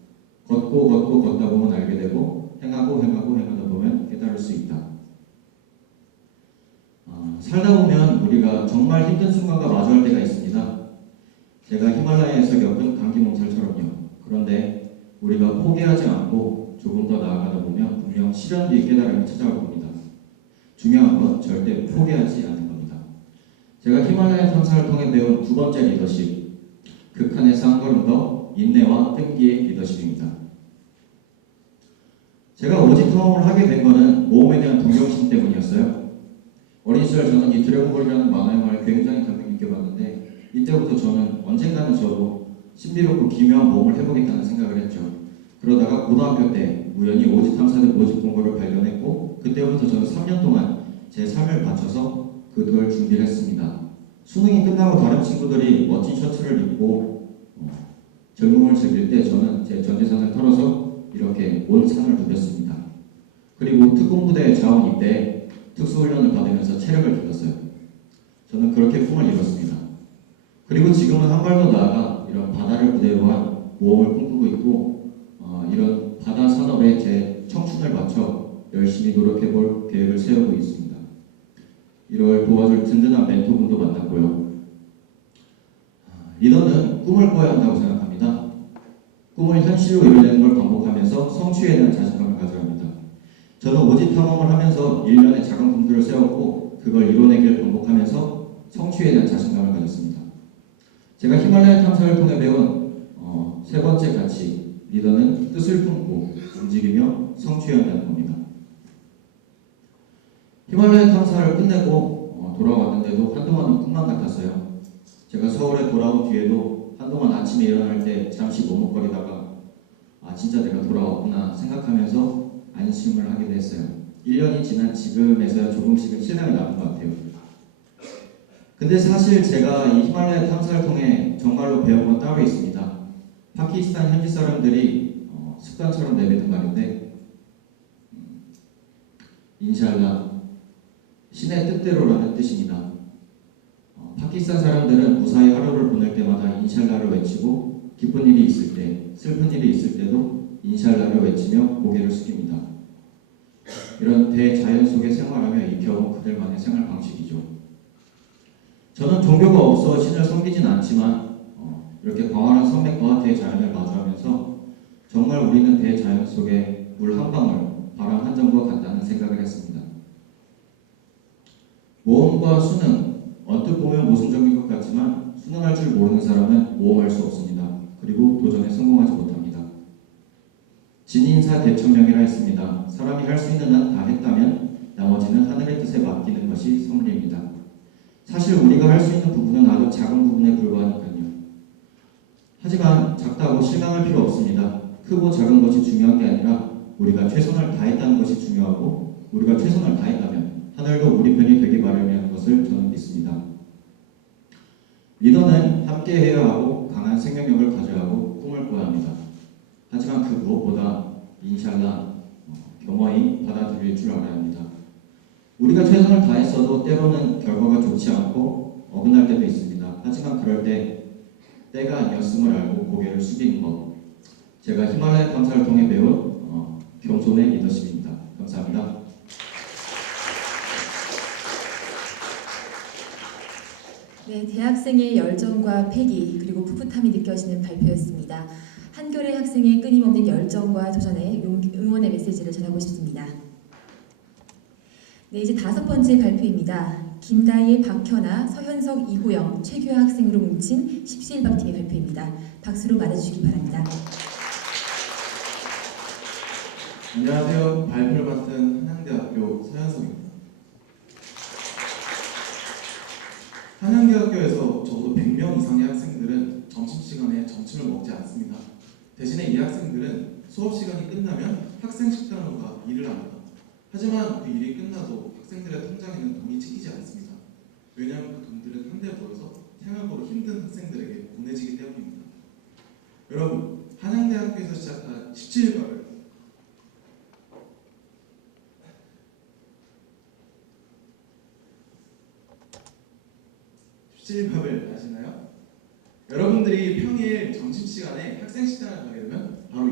걷고 걷고 걷다 보면 알게 되고 행하고 행하고 행하다 보면 깨달을 수 있다. 살다 보면 우리가 정말 힘든 순간과 마주할 때가 있습니다. 제가 히말라야에서 겪은 감기 몸살처럼요. 그런데 우리가 포기하지 않고 조금 더 나아가다 보면 분명 시련 뒤에 깨달음이 찾아올 겁니다. 중요한 건 절대 포기하지 않는 겁니다. 제가 히말라야 탐사를 통해 배운 두 번째 리더십, 극한에서 한 걸음 더 인내와 끈기의 리더십입니다. 제가 오지 탐험을 하게 된 거는 모험에 대한 동경심 때문이었어요. 어린 시절 저는 이 드래곤볼이라는 만화 영화를 굉장히 감명 깊게 봤는데 이때부터 저는 언젠가는 저도 신비롭고 기묘한 모험을 해보겠다는 생각을 했죠. 그러다가 고등학교 때 우연히 오지 탐사대 모집 공고를 발견했고 그때부터 저는 3년 동안 제 삶을 바쳐서 그걸 준비를 했습니다. 수능이 끝나고 다른 친구들이 멋진 셔츠를 입고 젊음을 즐길 때 저는 제 전재산을 털어서 이렇게 온 산을 누볐습니다. 그리고 특공부대 자원 입대에 특수훈련을 받으면서 체력을 길렀어요. 저는 그렇게 꿈을 이뤘습니다. 그리고 지금은 한 발 더 나아가 이런 바다를 무대로 한 모험을 꿈꾸고 있고 이런 바다 산업에 제 청춘을 바쳐 열심히 노력해볼 계획을 세우고 있습니다. 이걸 도와줄 든든한 멘토분도 만났고요. 리더는 꿈을 꿔야 한다고 생각합니다. 꿈을 현실로 이루려는 걸 반복하면서 성취에 대한 자신감을 가져야 합니다. 저는 오지 탐험을 하면서 1년의 작은 꿈들을 세웠고 그걸 이뤄내기를 반복하면서 성취에 대한 자신감을 가졌습니다. 제가 히말라야 탐사를 통해 배운 세 번째 가치, 리더는 뜻을 품고 움직이며 성취해야 한다는 겁니다. 히말라야 탐사를 끝내고 돌아왔는데도 한동안은 꿈만 같았어요. 제가 서울에 돌아온 뒤에도 한동안 아침에 일어날 때 잠시 머뭇거리다가 진짜 내가 돌아왔구나 생각하면서 안심을 하기도 했어요. 1년이 지난 지금에서야 조금씩은 실감이 나는 것 같아요. 근데 사실 제가 이 히말라야 탐사를 통해 정말로 배운 건 따로 있습니다. 파키스탄 현지 사람들이 습관처럼 내뱉는 말인데 인샬라, 신의 뜻대로라는 뜻입니다. 파키스탄 사람들은 무사히 하루를 보낼 때마다 인샬라를 외치고 기쁜 일이 있을 때, 슬픈 일이 있을 때도 인샬라를 외치며 고개를 숙입니다. 이런 대자연 속에 생활하며 익혀온 그들만의 생활 방식이죠. 저는 종교가 없어 신을 섬기진 않지만 이렇게 광활한 산맥과 대자연을 마주하면서 정말 우리는 대자연 속에 물 한 방울, 바람 한 점과 같다는 생각을 했습니다. 모험과 수능, 언뜻 보면 모순적인 것 같지만 수능할 줄 모르는 사람은 모험할 수 없습니다. 그리고 도전에 성공하지 못합니다. 진인사 대천명이라 했습니다. 사람이 할 수 있는 한 다 했다면 나머지는 하늘의 뜻에 맡기는 것이 섭리입니다. 사실 우리가 할 수 있는 부분은 아주 작은 부분에 불과하니까요. 하지만 작다고 실망할 필요 없습니다. 크고 작은 것이 중요한 게 아니라 우리가 최선을 다했다는 것이 중요하고 우리가 최선을 다했다면 하늘도 우리 편이 되기 마련이라는 것을 저는 믿습니다. 리더는 함께해야 하고 강한 생명력을 가져야 하고 꿈을 꿔야 합니다. 하지만 그 무엇보다 인샬라 겸허히 받아들일 줄 알아야 합니다. 우리가 최선을 다했어도 때로는 결과가 좋지 않고 어긋날 때도 있습니다. 하지만 그럴 때 때가 아니었음을 알고 고개를 숙이는 것, 제가 히말라야 감사를 통해 배운 겸손의 리더십입니다. 감사합니다. 네, 대학생의 열정과 패기 그리고 풋풋함이 느껴지는 발표였습니다. 한겨레 학생의 끊임없는 열정과 도전에 응원의 메시지를 전하고 싶습니다. 네, 이제 5번째 발표입니다. 김다희, 박현아, 서현석, 이호영, 최규하 학생으로 뭉친 17박 팀의 발표입니다. 박수로 맞아주시기 바랍니다. 안녕하세요. 발표를 맡은 한양대학교 서현석입니다. 한양대학교에서 적어도 100명 이상의 학생들은 점심시간에 점심을 먹지 않습니다. 대신에 이 학생들은 수업시간이 끝나면 학생 식당으로 가 일을 합니다. 하지만 그 일이 끝나도 학생들의 통장에는 돈이 찍히지 않습니다. 왜냐하면 그 돈들은 한데 모여서 생활고로 힘든 학생들에게 보내지기 때문입니다. 여러분, 한양대학교에서 시작한 17밥을 아시나요? 여러분들이 평일 점심시간에 학생식당을 가게 되면 바로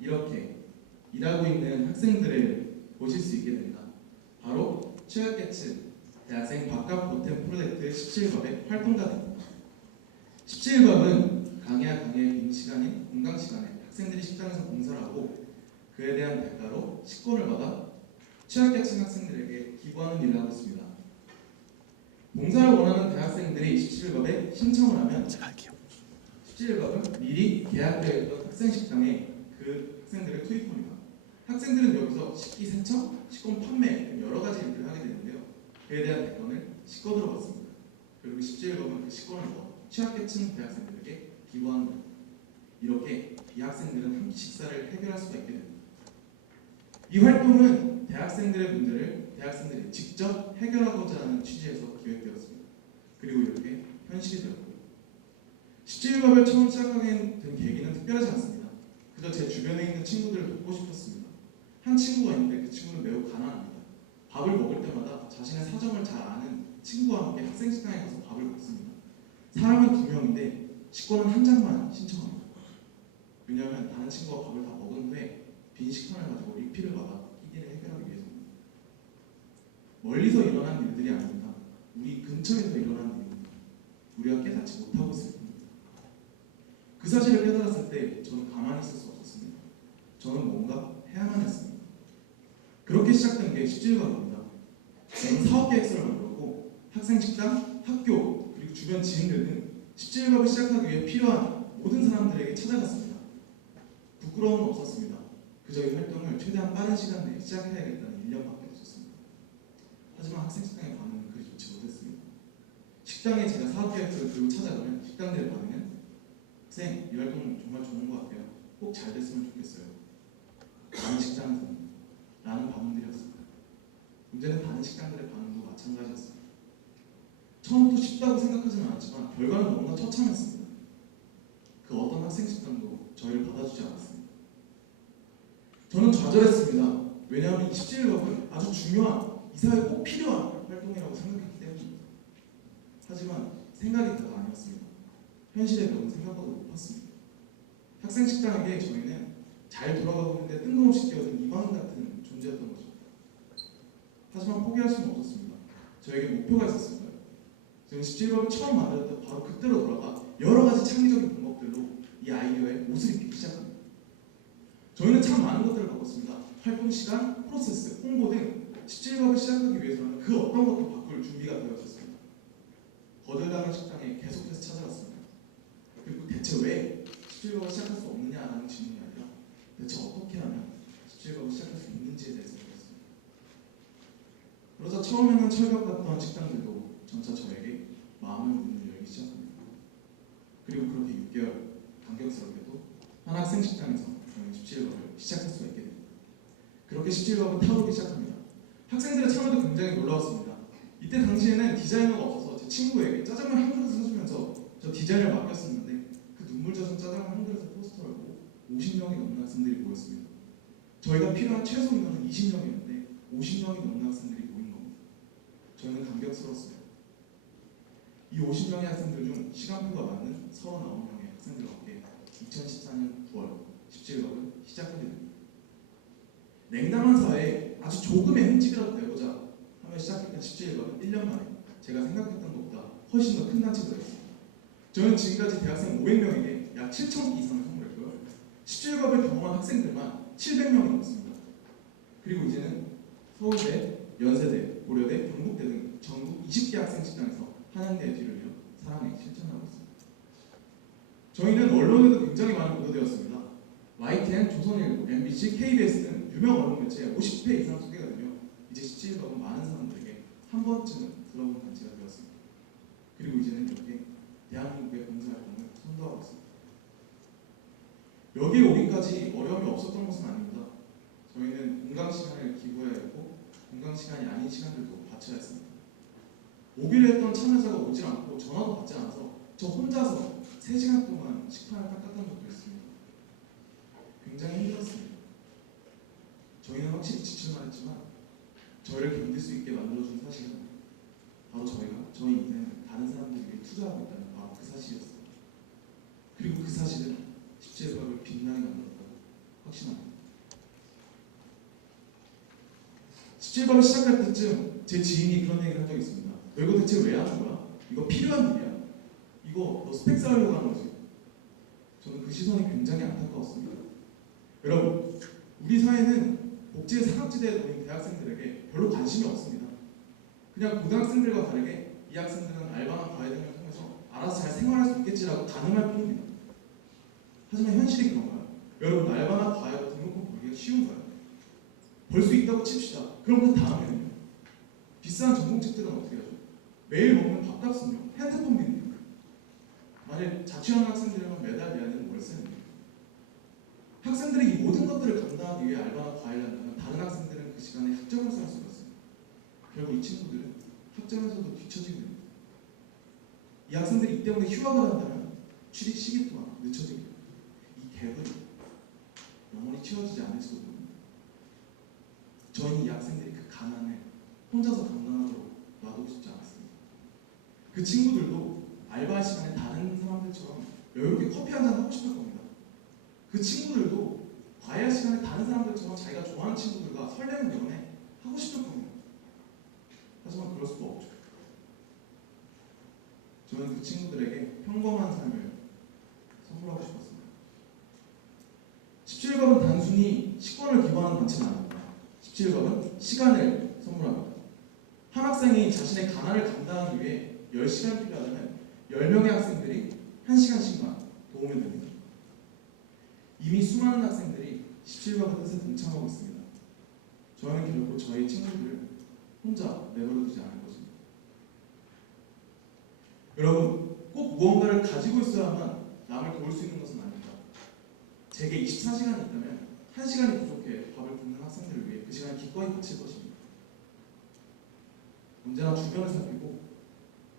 이렇게 일하고 있는 학생들을 보실 수 있게 됩니다. 바로 취약계층 대학생 바깥 보탬 프로젝트 17밥의 활동가들입니다. 17밥은 강해야 강해 빈 시간인 공강 시간에 학생들이 식당에서 봉사를 하고 그에 대한 대가로 식권을 받아 취약계층 학생들에게 기부하는 일을 하고 있습니다. 봉사를 원하는 대학생들이 17밥에 신청을 하면 17밥은 미리 계약되어 있던 학생식당에 그 학생들을 투입합니다. 학생들은 여기서 식기 세척, 식권 판매 등 여러 가지 일들을 하게 되는데요. 그에 대한 대가를 식권으로 받습니다. 그리고 17밥은 그 식권을 취약계층 대학생들에게 기부하는 겁니다. 이렇게 이 학생들은 한 끼 식사를 해결할 수가 있게 됩니다. 이 활동은 대학생들의 문제를 대학생들이 직접 해결하고자 하는 취지에서 기획되었습니다. 그리고 이렇게 현실이 되었고요. 17밥을 처음 시작하게 된 계기는 특별하지 않습니다. 그저 제 주변에 있는 친구들을 돕고 싶었습니다. 한 친구가 있는데 그 친구는 매우 가난합니다. 밥을 먹을 때마다 자신의 사정을 잘 아는 친구와 함께 학생식당에 가서 밥을 먹습니다. 사람은 2명인데 식권은 한 장만 신청합니다. 왜냐하면 다른 친구가 밥을 다 먹은 후에 빈 식판을 가지고 리필을 받아 끼니를 해결하기 위해서입니다. 멀리서 일어난 일들이 아닙니다. 우리 근처에서 일어난 일입니다. 우리가 깨닫지 못하고 있을 뿐입니다. 그 사실을 깨달았을 때 저는 가만히 있을 수 없었습니다. 저는 뭔가 해야만 했습니다. 그렇게 시작된 게 17밥입니다. 저는 사업계획서를 만들었고 학생식당, 학교, 그리고 주변 지인들 등 17밥을 시작하기 위해 필요한 모든 사람들에게 찾아갔습니다. 부끄러움은 없었습니다. 그저 이 활동을 최대한 빠른 시간 내에 시작해야겠다는 1년밖에 없었습니다. 하지만 학생식당의 반응은 그리 좋지 못했습니다. 식당에 제가 사업계획서를 들고 찾아가면 식당들의 반응은 학생, 이 활동 정말 좋은 것 같아요. 꼭 잘 됐으면 좋겠어요. 다른 식당에서는 라는 반응들이었습니다. 문제는 다른 식당들의 반응도 마찬가지였습니다. 처음부터 쉽다고 생각하지는 않았지만 결과는 너무나 처참했습니다. 그 어떤 학생식당도 저희를 받아주지 않았습니다. 저는 좌절했습니다. 왜냐하면 17밥은 아주 중요한, 이 사회에 꼭 필요한 활동이라고 생각했기 때문입니다. 하지만 생각이 다가 아니었습니다. 현실의 벽은 생각보다 높았습니다. 학생식당에게 저희는 잘 돌아가고 있는데 뜬금없이 끼어든 이방인 같은 존재였던 것입니다. 하지만 포기할 수는 없었습니다. 저에게 목표가 있었습니다. 저는 17법을 처음 만들 때 바로 그때로 돌아가 여러 가지 창의적인 방법들로 이 아이디어에 옷을 입히기 시작합니다. 저희는 참 많은 것들을 바꿨습니다. 활동 시간, 프로세스, 홍보 등 17법을 시작하기 위해서는 그 어떤 것도 바꿀 준비가 되어 있었습니다. 거들다른 식당에 계속해서 찾아갔습니다. 그리고 대체 왜 17법을 시작할 수 없느냐라는 질문이 아니라 대체 어떻게 하면 17법을 시작할 수 있는지에 대해서 물었습니다. 그러자 처음에는 철벽 같던 식당들도 점차 저에게 마음의 문을 열기 시작합니다. 그리고 그렇게 6개월 감격스럽게도 한 학생 식당에서 저는 17법을 시작할 수가 있게 됩니다. 그렇게 17법은 타오르기 시작합니다. 학생들의 참여도 굉장히 놀라웠습니다. 이때 당시에는 디자이너가 없어서 제 친구에게 짜장면 한 그릇을 사주면서 저 디자인을 맡겼었는데 그 눈물 젖은 짜장면 한 그릇의 포스터를 보고 50명이 넘는 학생들이 모였습니다. 저희가 필요한 최소 인원은 20명이었는데 50명이 넘는 학생들이 모인 겁니다. 저희는 감격스러웠습니다. 이 50명의 학생들 중 시간표가 맞는 39명의 학생들과 함께 2014년 9월 17법을 시작하게 됩니다. 냉담한 사회에 아주 조금의 흠집이라도 내보자 하며 시작했던 17법은 1년 만에 제가 생각했던 것보다 훨씬 더 큰 단체가 되었습니다. 저는 지금까지 대학생 500명에게 약 7,000개 이상을 선물했고요. 17법을 경험한 학생들만 700명이 넘습니다. 그리고 이제는 서울대, 연세대, 고려대, 경북대 등 전국 20개 학생 식당에서 한양대의 뒤를 이어 사랑에 실천하고 있습니다. 저희는 언론에도 굉장히 많이 보도되었습니다. YTN, 조선일보, MBC, KBS 등 유명 언론 매체에 50회 이상 소개가 되며 이제 17법은 많은 사람들에게 한 번쯤은 들어본 단체가 되었습니다. 그리고 이제는 이렇게 대한민국의 봉사활동을 선도하고 있습니다. 여기에 오기까지 어려움이 없었던 것은 아닙니다. 저희는 공강 시간을 기부해야 했고 공강 시간이 아닌 시간들도 바쳐야 했습니다. 오기로 했던 참여자가 오지 않고 전화도 받지 않아서 저 혼자서 3시간 동안 식판을 닦았던 적도 있습니다. 굉장히 힘들었습니다. 저희는 확실히 지칠만 했지만 저희를 견딜 수 있게 만들어준 사실은 바로 저희 인생을 다른 사람들에게 투자하고 있다는 바로 그 사실이었습니다. 그리고 그 사실은 17법을 빛나게 만들었다고 확신합니다. 17법을 시작할 때쯤 제 지인이 그런 얘기를 한 적이 있습니다. 너 이거 대체 왜 하는 거야? 이거 필요한 일이야? 이거 너 스펙 쌓으려고 하는 거지? 저는 그 시선이 굉장히 안타까웠습니다. 여러분, 우리 사회는 복지의 사각지대에 놓인 대학생들에게 별로 관심이 없습니다. 그냥 고등학생들과 다르게 이 학생들은 알바나 과외 등을 통해서 알아서 잘 생활할 수 있겠지라고 가늠할 뿐입니다. 하지만 현실이 그런가요? 여러분, 알바나 과외로 등록금 벌기가 쉬운가요? 벌 수 있다고 칩시다. 그럼 그 다음에는요? 비싼 전공책들은 어떻게 하죠? 매일 먹는 밥값은요? 핸드폰 비는요? 만약 자취하는 학생들이면 매달 내야 되는 월세는요? 학생들이 이 모든 것들을 감당하기 위해 알바나 과외를 한다면 다른 학생들은 그 시간에 학점을 쌓을 수가 있습니다. 결국 이 친구들은 학점에서도 뒤처지게 됩니다. 이 학생들이 이 때문에 휴학을 한다면 취직 시기 또한 늦춰지게 됩니다. 이 갭은 영원히 채워지지 않을 수도 있습니다. 저희는 이 학생들이 그 가난을 혼자서 감당하도록 놔두고 싶지 않았습니다. 그 친구들도 알바 시간에 다른 사람들처럼 여유롭게 커피 한잔 하고 싶을 겁니다. 그 친구들도 과외 시간에 다른 사람들처럼 자기가 좋아하는 친구들과 설레는 연애 하고 싶을 겁니다. 하지만 그럴 수가 없죠. 저는 그 친구들에게 평범한 삶을 선물하고 싶었습니다. 17법은 단순히 식권을 기부하는 단체가 아닙니다. 17법은 시간을 선물합니다. 한 학생이 자신의 가난을 감당하기 위해 10시간 필요하다면 10명의 학생들이 1시간씩만 도움을 줍니다. 이미 수많은 학생들이 17법의 뜻에 동참하고 있습니다. 저희는 결코 저희 친구들을 혼자 내버려두지 않을 것입니다. 여러분, 꼭 무언가를 가지고 있어야만 남을 도울 수 있는 것은 아닙니다. 제게 24시간이 있다면 1시간이 부족해 밥을 굶는 학생들을 위해 그 시간을 기꺼이 바칠 것입니다. 언제나 주변을 살피고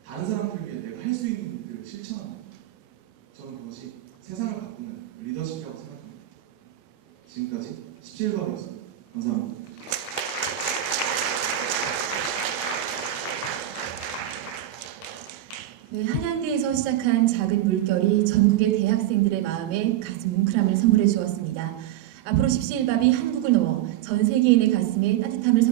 다른 사람들을 위해 내가 할 수 있는 일들을 실천합니다. 저는 그것이 세상을 바꾸는 리더십이라고 생각합니다. 지금까지 17법이었습니다. 감사합니다. 네, 한양대에서 시작한 작은 물결이 전국의 대학생들의 마음에 가슴 뭉클함을 선물해 주었습니다. 앞으로 17법이 한국을 넘어 전 세계인의 가슴에 따뜻함을